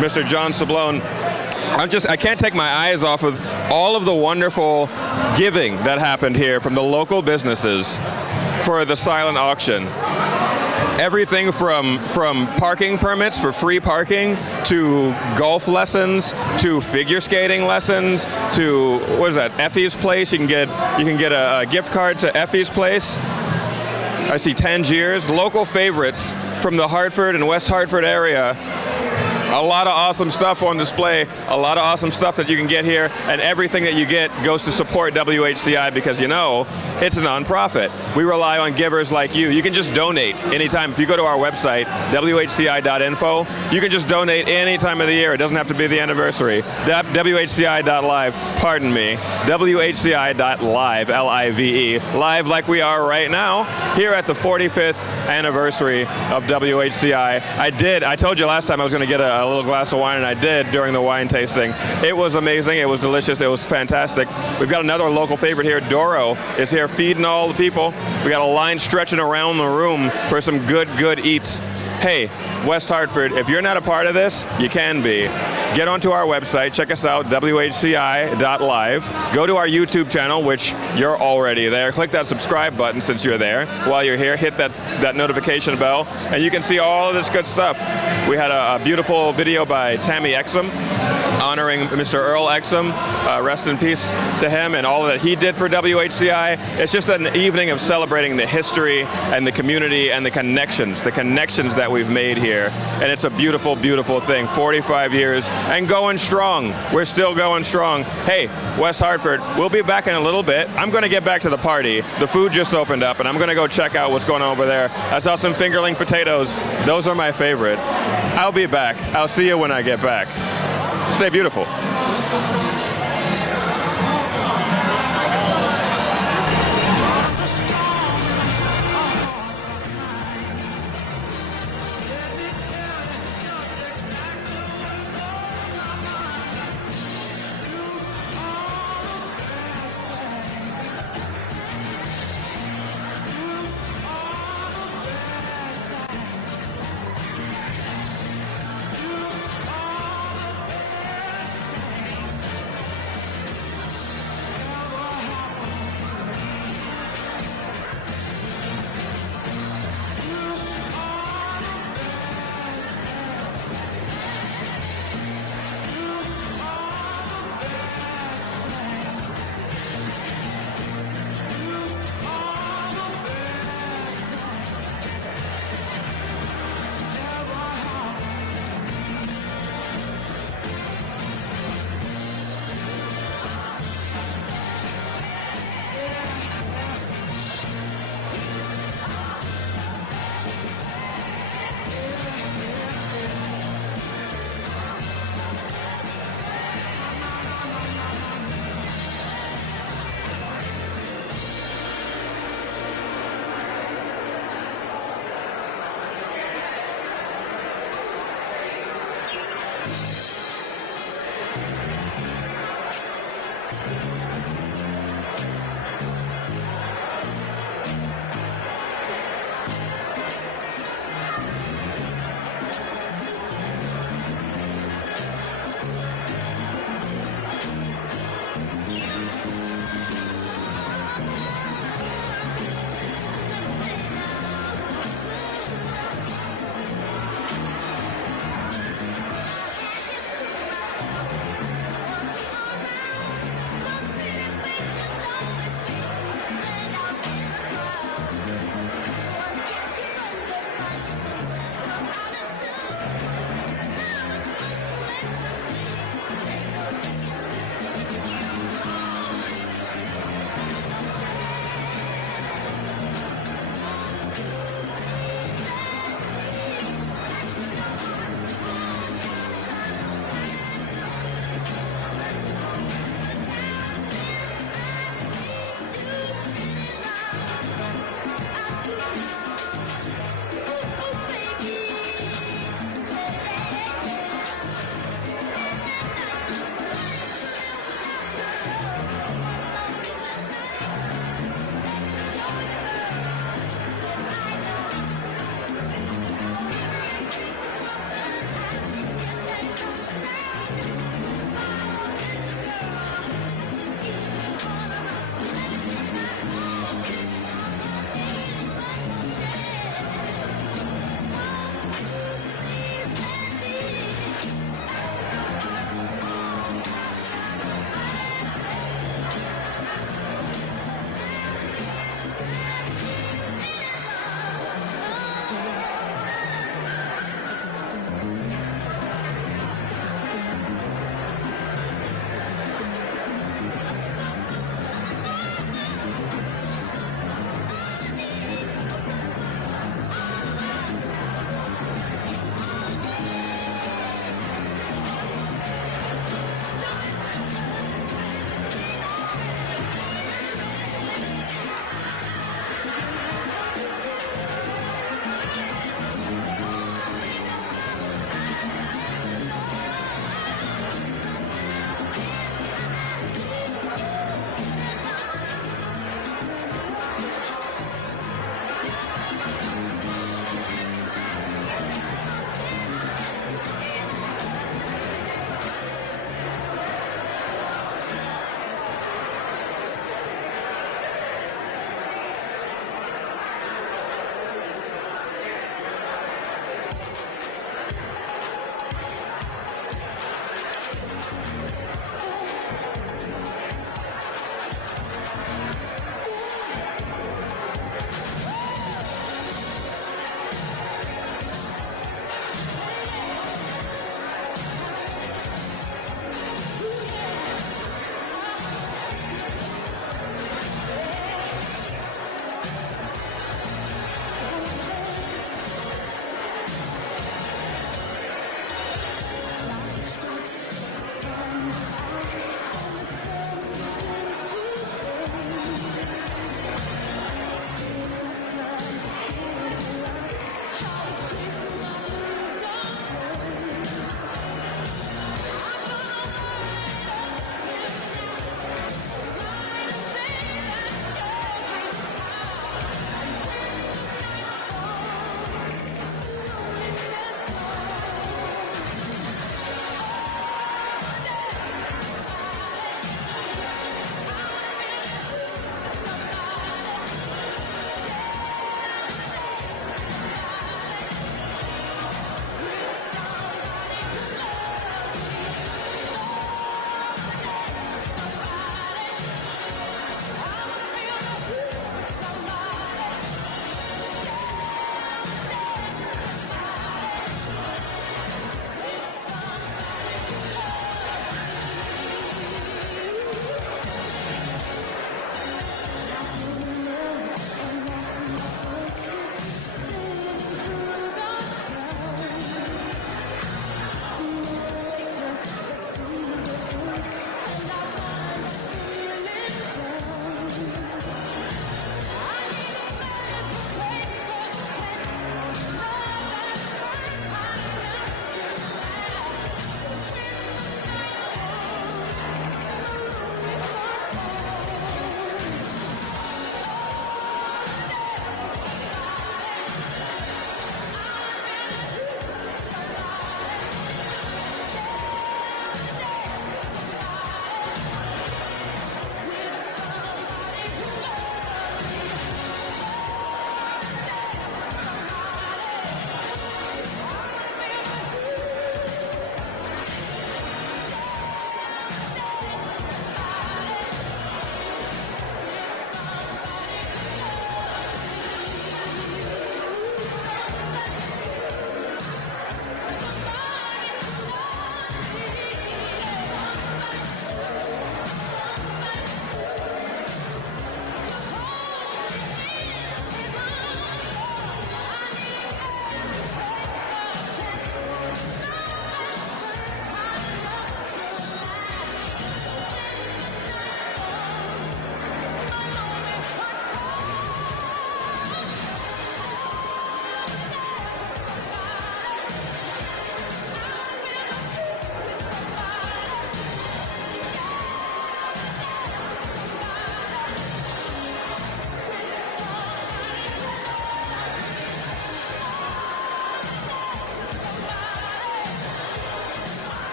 Mr. John Sablone. I can't take my eyes off of all of the wonderful giving that happened here from the local businesses for the silent auction. Everything from parking permits for free parking to golf lessons to figure skating lessons to, what is that, Effie's Place. You can get a gift card to Effie's Place. I see Tangiers, local favorites from the Hartford and West Hartford area. A lot of awesome stuff on display, a lot of awesome stuff that you can get here, and everything that you get goes to support WHCI because, you know, it's a nonprofit. We rely on givers like you. You can just donate anytime. If you go to our website, WHCI.info, you can just donate any time of the year. It doesn't have to be the anniversary. WHCI.live, pardon me, WHCI.live, L-I-V-E, live like we are right now, here at the 45th anniversary of WHCI. I told you last time I was going to get a little glass of wine, and I did during the wine tasting. It was amazing. It was delicious. It was fantastic. We've got another local favorite here. Doro is here feeding all the people. We got a line stretching around the room for some good eats. Hey, West Hartford, if you're not a part of this, you can be. Get onto our website, check us out, WHCI.live. Go to our YouTube channel, which you're already there. Click that subscribe button since you're there. While you're here, hit that notification bell, and you can see all of this good stuff. We had a beautiful video by Tammy Exum, honoring Mr. Earl Exum. Rest in peace to him and all that he did for WHCI. It's just an evening of celebrating the history and the community and the connections that we've made here. And it's a beautiful, beautiful thing. 45 years and going strong. We're still going strong. Hey, West Hartford, we'll be back in a little bit. I'm going to get back to the party. The food just opened up, and I'm going to go check out what's going on over there. I saw some fingerling potatoes. Those are my favorite. I'll be back. I'll see you when I get back. Stay beautiful.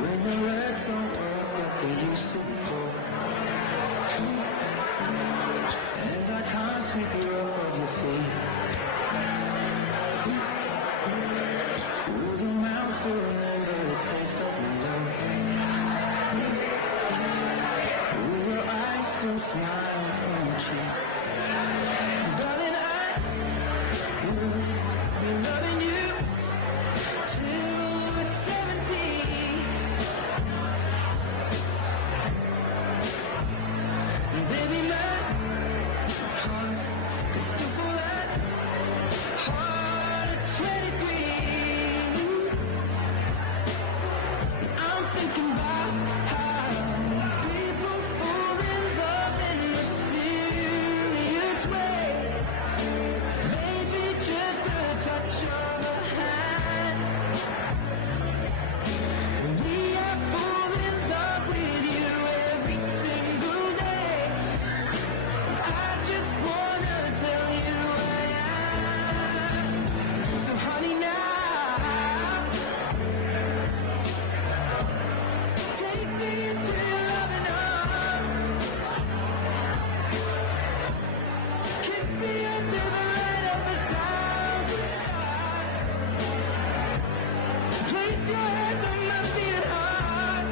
when your legs don't work like they used to before, and I can't sweep you off of your feet. Will your mouth still remember the taste of my love? Will your eyes still smile from your cheek? Darling, I will be loving you till we're 70. Baby, my heart could still fall as hard at 23. I'm thinking about how people fall in love in mysterious ways. Maybe just the touch of a hand. We are fall in love with you every single day. I just wanna tell you I am. So honey, now take me into your loving arms. Kiss me under the light of 1,000 stars. Place your head on my beating heart.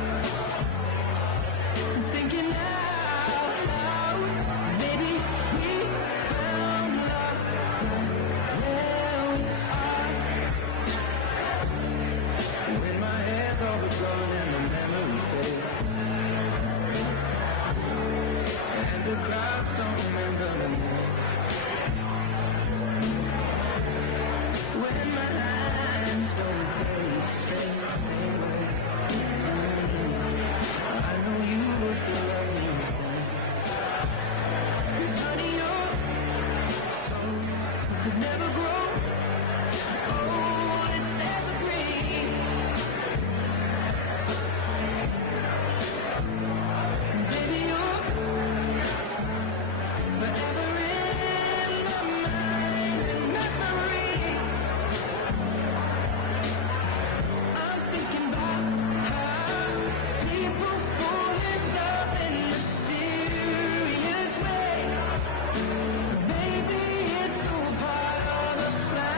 I'm thinking out loud, maybe we found love right where we are. When my hair's all but gone and the memory fades, and the crowds don't remember my name. When my hands don't play, it stays the same way. I know you will still love me the same. 'Cause honey, your soul could never grow old, it's evergreen. Baby, your smile's forever in my mind and memory. I'm thinking about how people fall in love in mysterious ways. Maybe it's all part of the plan.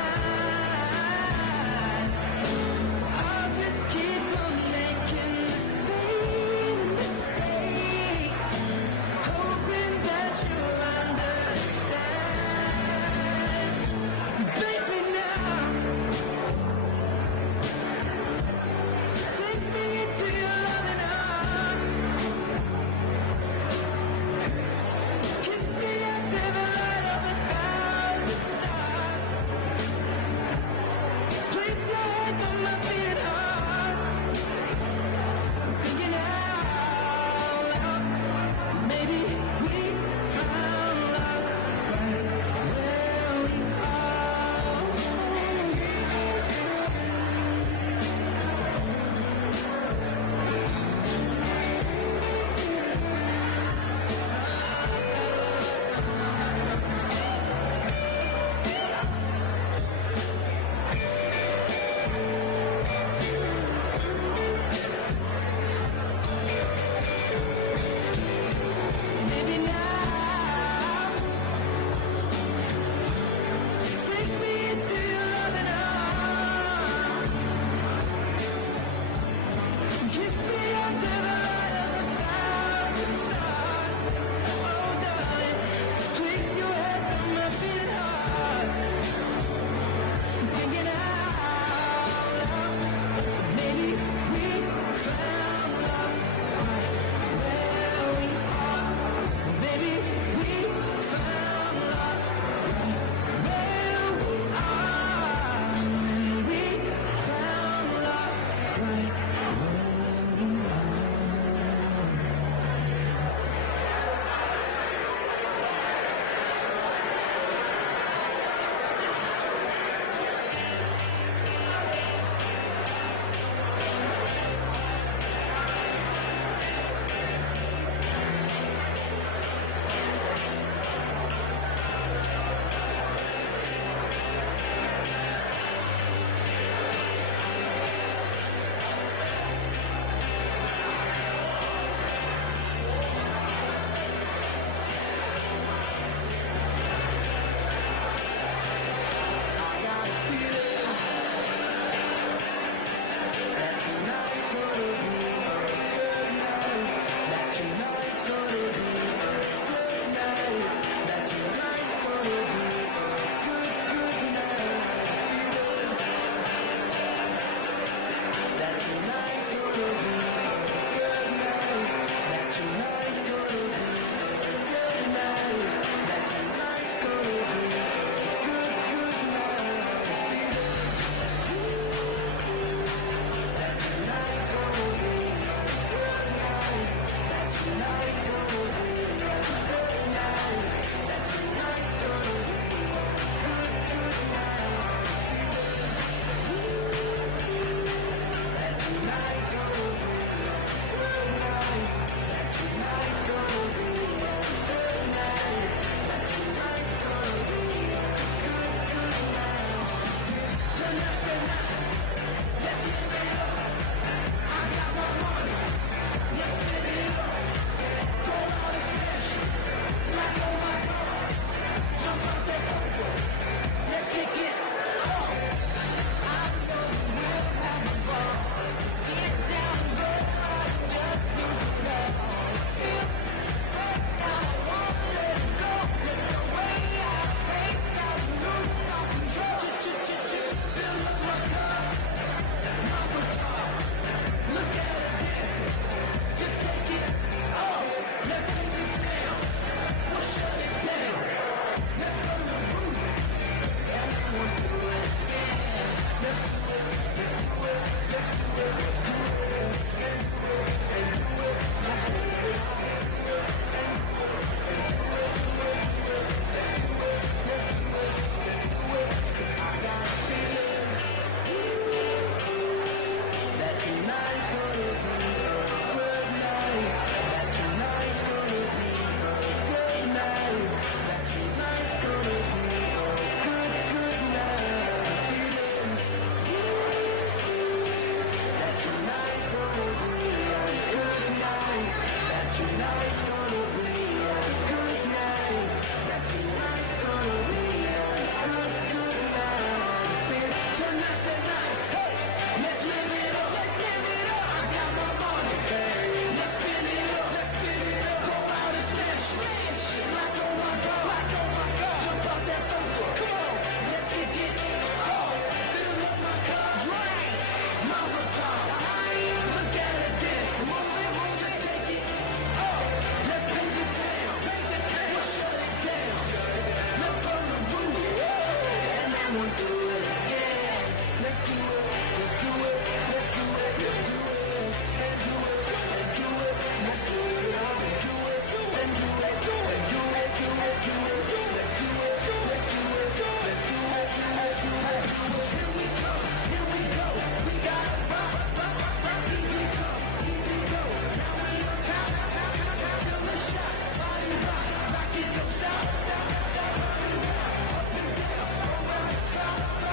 come on, do it, yeah. Let's do it, let's do it, let's do it, let's do it, and do it, and do it. Let's do it all, and do it, and do it, and do it, do it, do it, do it, do it. Let's do it, let's do it, let's do it, let's do it, do it. Here we come, here we go. We got it, rock, rock, rock, rock. Easy come, easy go. Now we on top, top, top, top. Feel the shot, body rock, rock it, don't stop. Body rock, up and down, around the clock.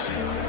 Stay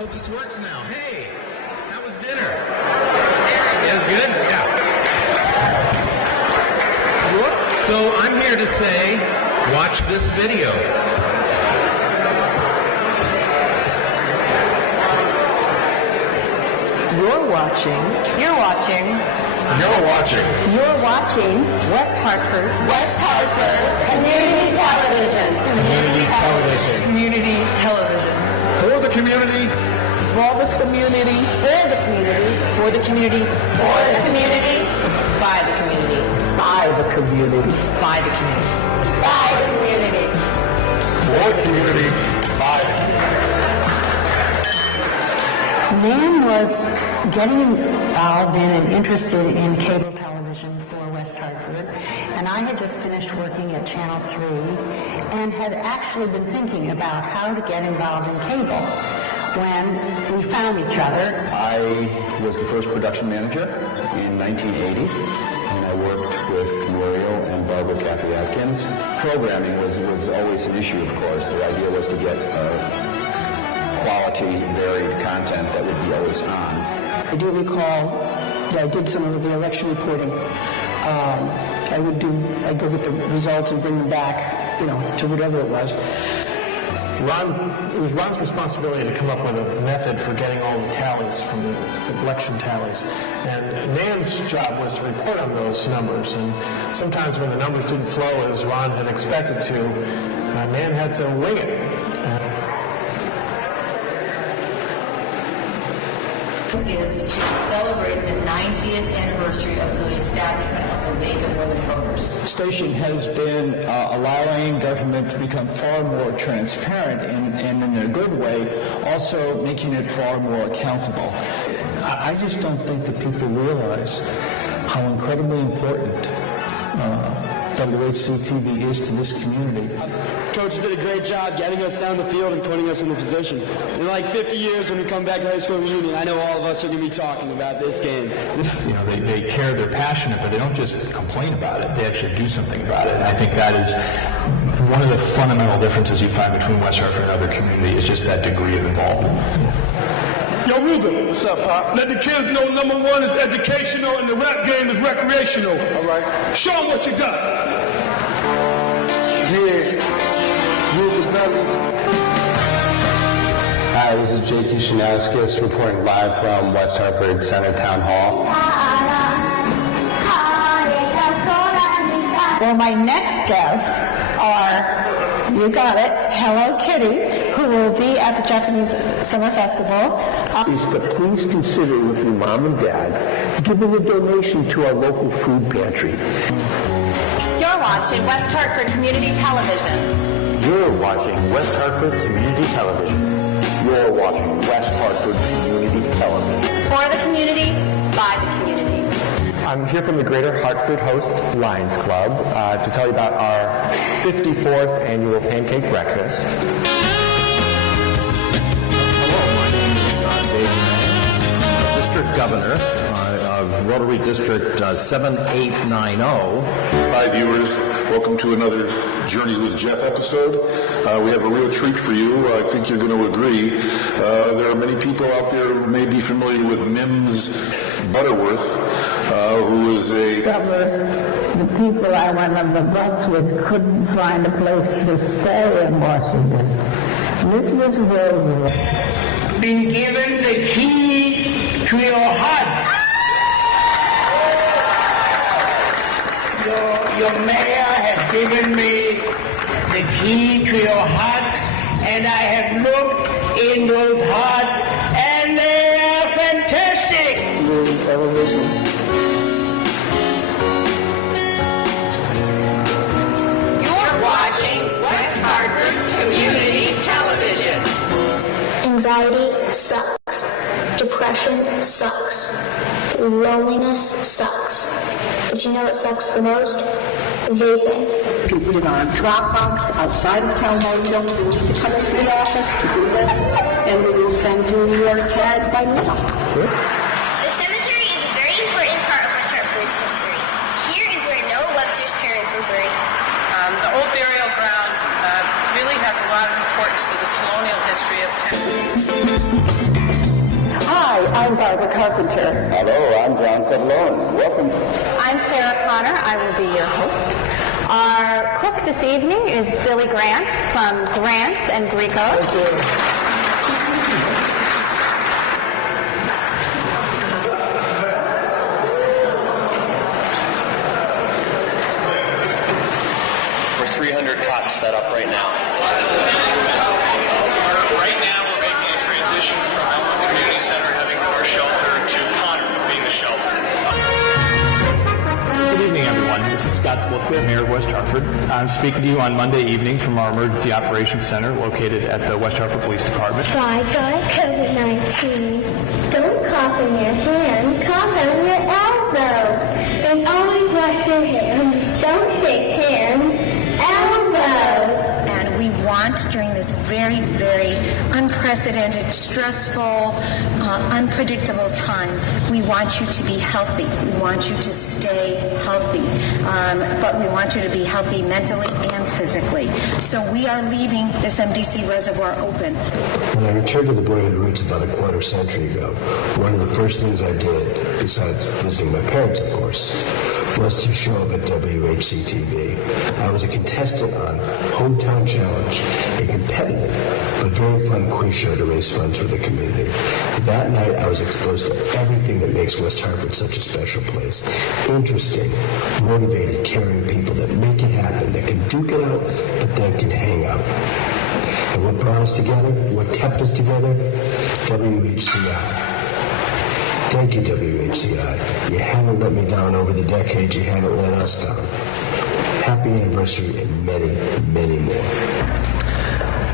hope this works now. Hey, how was dinner? It was good? Yeah. So I'm here to say, watch this video. You're watching West Hartford Community Television. Community television. For the community. For the community. For the community. For the community. For the community. By the community. By the community. By the community. By the community. For the community. By the Nan was getting involved in and interested in cable television for West Hartford, and I had just finished working at Channel 3 and had actually been thinking about how to get involved in cable when we found each other. I was the first production manager in 1980, and I worked with Muriel and Barbara Cathy Atkins. Programming was always an issue, of course. The idea was to get quality, varied content that would be always on. I do recall that I did some of the election reporting. I'd go get the results and bring them back, to whatever it was. It was Ron's responsibility to come up with a method for getting all the tallies from the election tallies. And Nan's job was to report on those numbers. And sometimes when the numbers didn't flow as Ron had expected to, Nan had to wing it. Is to celebrate the 90th anniversary of the establishment of the League of Women Voters. The station has been allowing government to become far more transparent and in a good way, also making it far more accountable. I just don't think that people realize how incredibly important WHC-TV is to this community. Coaches did a great job getting us down the field and putting us in the position. In like 50 years when we come back to high school reunion, I know all of us are going to be talking about this game. They care, they're passionate, but they don't just complain about it. They actually do something about it. And I think that is one of the fundamental differences you find between West Hartford and other communities is just that degree of involvement. Yo, Ruben. What's up, Pop? Let the kids know number one is educational and the rap game is recreational. All right. Show them what you got. Yeah. Ruben Belly. Hi, this is J.Q. Shanauskas reporting live from West Hartford Center Town Hall. Well, my next guests are, you got it, Hello Kitty, who will be at the Japanese Summer Festival. Is to please consider with your mom and dad giving a donation to our local food pantry. You're watching West Hartford Community Television. You're watching West Hartford Community Television. You're watching West Hartford Community Television. For the community, by the community. I'm here from the Greater Hartford Host Lions Club to tell you about our 54th annual pancake breakfast. Hello, my name is Dave May, District Governor of Rotary District 7890. Hi viewers, welcome to another Journeys with Jeff episode. We have a real treat for you. I think you're going to agree. There are many people out there who may be familiar with Mims Butterworth, who is a... Governor, the people I went on the bus with couldn't find a place to stay in Washington. Mrs. Roosevelt. Been given the key to your hearts. Your mayor has given me the key to your hearts, and I have looked in those hearts, and they are fantastic. You're watching West Hartford Community Television. Anxiety sucks. Depression sucks. Loneliness sucks. But you know what sucks the most? Vaping. People in our Dropbox outside of town hall, you need to come into the office to do this, and we will send you your tag by mail. The cemetery is a very important part of West Hartford's history. Here is where Noah Webster's parents were buried. The old burial ground really has a lot of importance to the colonial history of town. Barbara Carpenter. Hello, I'm John Sablone. Welcome. I'm Sarah Connor. I will be your host. Our cook this evening is Billy Grant from Grants and Gricos. We're 300 cots set up right now. Right now, we're making a transition from Elmwood Community Center having our shelter to Connor being the shelter. Good evening, everyone. This is Scott Slifka, Mayor of West Hartford. I'm speaking to you on Monday evening from our Emergency Operations Center located at the West Hartford Police Department. Bye, COVID-19. Don't cough in your hand, cough on your elbow. And always wash your hands. Don't shake hands. Elbow. And we want, during this very, very unprecedented, stressful, unpredictable time, we want you to be healthy. We want you to stay healthy. But we want you to be healthy mentally and physically. So we are leaving this MDC reservoir open. When I returned to the boyhood roots about a quarter century ago, one of the first things I did, besides visiting my parents, of course, was to show up at WHC-TV. I was a contestant on Hometown Challenge, a competitive but very fun quiz show to raise funds for the community. That night, I was exposed to everything that makes West Hartford such a special place. Interesting, motivated, caring people that make it happen, that can duke it out, but then can hang out. And what brought us together, what kept us together? WHCI. Thank you, WHCI. You haven't let me down over the decades. You haven't let us down. Happy anniversary and many, many more.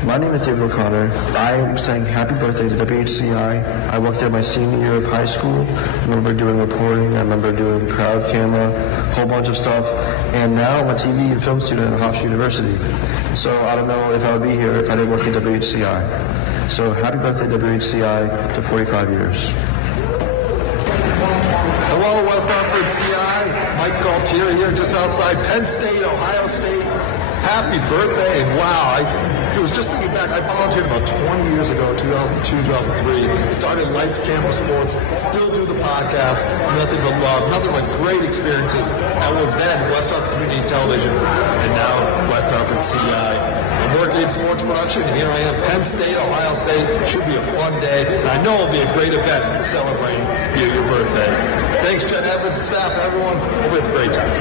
My name is David O'Connor. I am saying happy birthday to WHCI. I worked there my senior year of high school. I remember doing reporting. I remember doing crowd camera, a whole bunch of stuff. And now I'm a TV and film student at Hofstra University. So I don't know if I would be here if I didn't work at WHCI. So happy birthday, WHCI, to 45 years. Hello, West Hartford CI. Mike Galtieri here, just outside Penn State, Ohio State. Happy birthday. And wow, I was just thinking back, I volunteered about 20 years ago, 2002, 2003. Started Lights, Camera, Sports, still do the podcast. Nothing but love, nothing but great experiences. I was then West Hartford Community Television, and now West Hartford CI. I'm working in sports production. Here I am, Penn State, Ohio State. Should be a fun day. And I know it'll be a great event celebrating your birthday. Thanks, Jen Evans, staff, everyone. Hope we have a great time.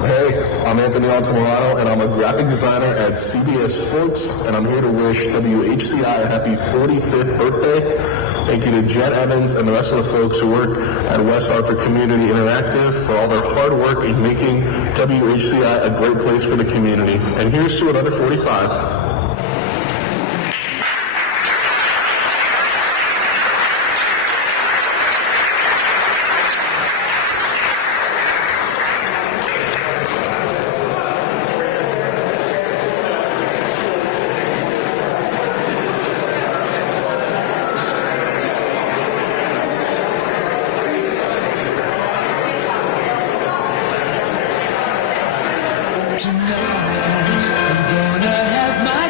Hey, I'm Anthony Altamirano, and I'm a graphic designer at CBS Sports, and I'm here to wish WHCI a happy 45th birthday. Thank you to Jen Evans and the rest of the folks who work at West Hartford Community Interactive for all their hard work in making WHCI a great place for the community. And here's to another 45. Tonight, I'm gonna have my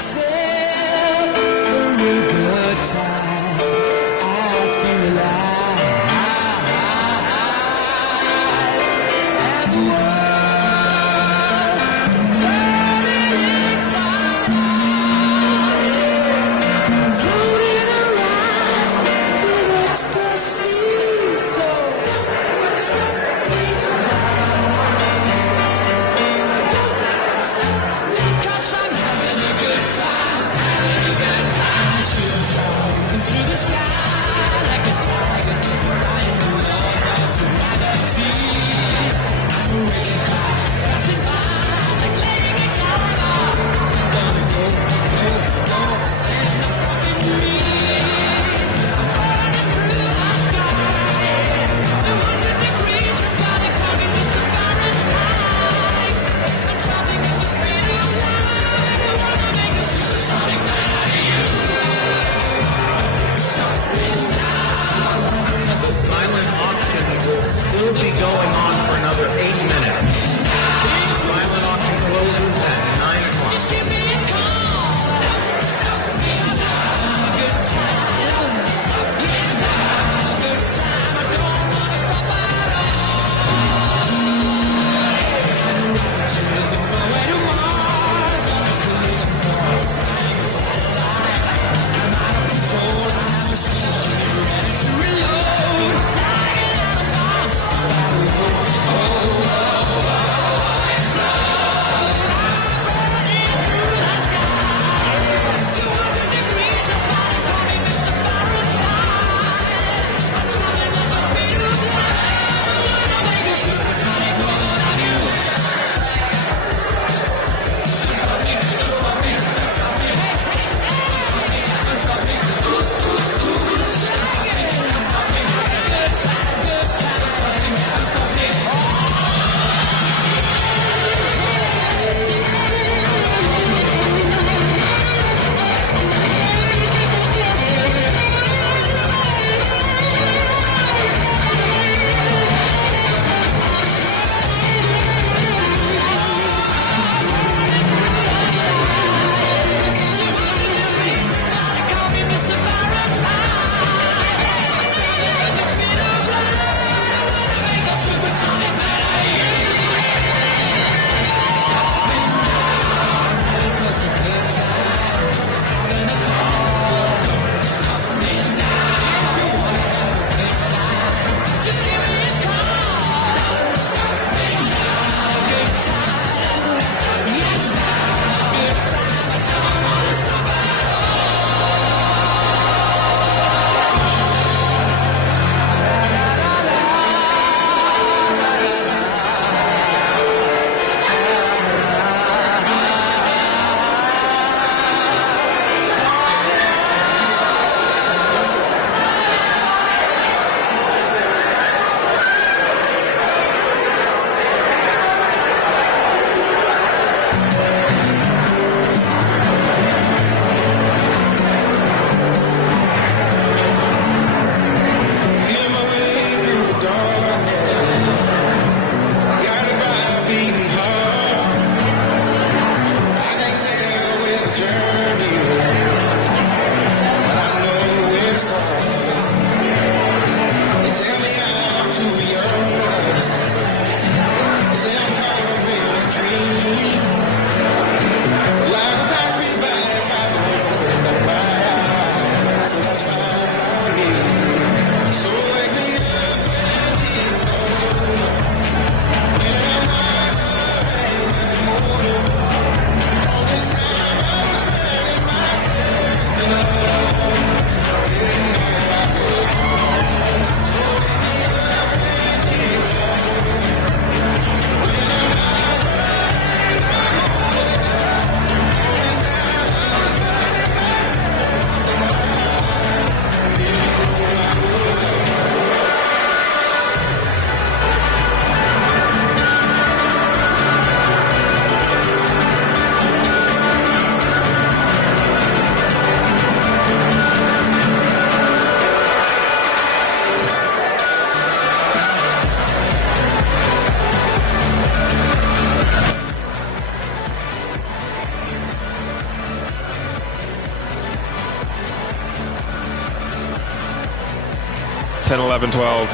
10, 11, 12.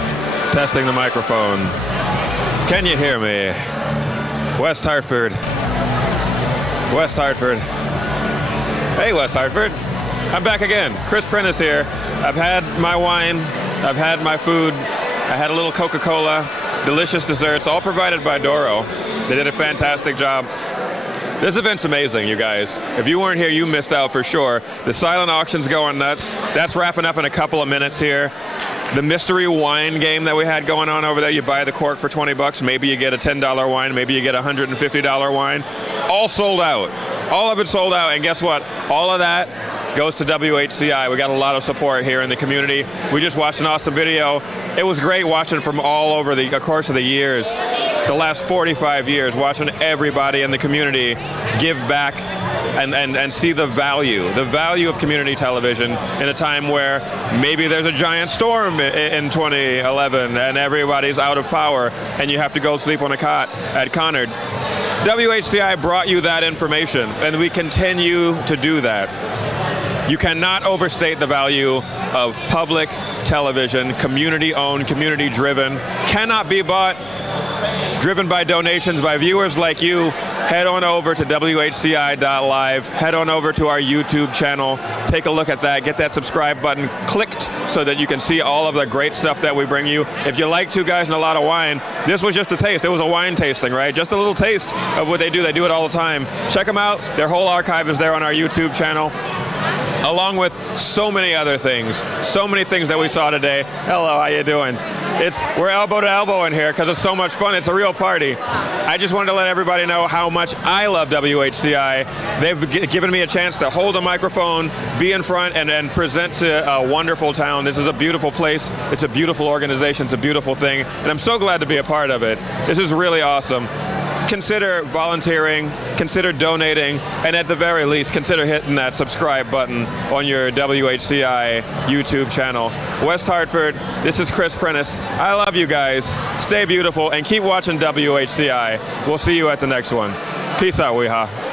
Testing the microphone. Can you hear me? West Hartford. West Hartford. Hey, West Hartford. I'm back again. Chris Prentice here. I've had my wine. I've had my food. I had a little Coca-Cola. Delicious desserts, all provided by Doro. They did a fantastic job. This event's amazing, you guys. If you weren't here, you missed out for sure. The silent auction's going nuts. That's wrapping up in a couple of minutes here. The mystery wine game that we had going on over there, you buy the cork for $20, maybe you get a $10 wine, maybe you get a $150 wine. All sold out. All of it sold out, and guess what? All of that goes to WHCI. We got a lot of support here in the community. We just watched an awesome video. It was great watching from all over the course of the years, the last 45 years, watching everybody in the community give back and see the value of community television in a time where maybe there's a giant storm in 2011 and everybody's out of power and you have to go sleep on a cot at Conard. WHCI brought you that information, and we continue to do that. You cannot overstate the value of public television, community-owned, community-driven, cannot be bought, driven by donations by viewers like you. Head on over to WHCI.live, head on over to our YouTube channel, take a look at that, get that subscribe button clicked so that you can see all of the great stuff that we bring you. If you like Two Guys and a Lot of Wine, this was just a taste. It was a wine tasting, right? Just a little taste of what they do. They do it all the time. Check them out. Their whole archive is there on our YouTube channel, along with so many other things, so many things that we saw today. Hello, how you doing? We're elbow to elbow in here because it's so much fun. It's a real party. I just wanted to let everybody know how much I love WHCI. They've given me a chance to hold a microphone, be in front, and present to a wonderful town. This is a beautiful place. It's a beautiful organization. It's a beautiful thing, and I'm so glad to be a part of it. This is really awesome. Consider volunteering, consider donating, and at the very least, consider hitting that subscribe button on your WHCI YouTube channel. West Hartford, this is Chris Prentice. I love you guys. Stay beautiful and keep watching WHCI. We'll see you at the next one. Peace out, Weehaw.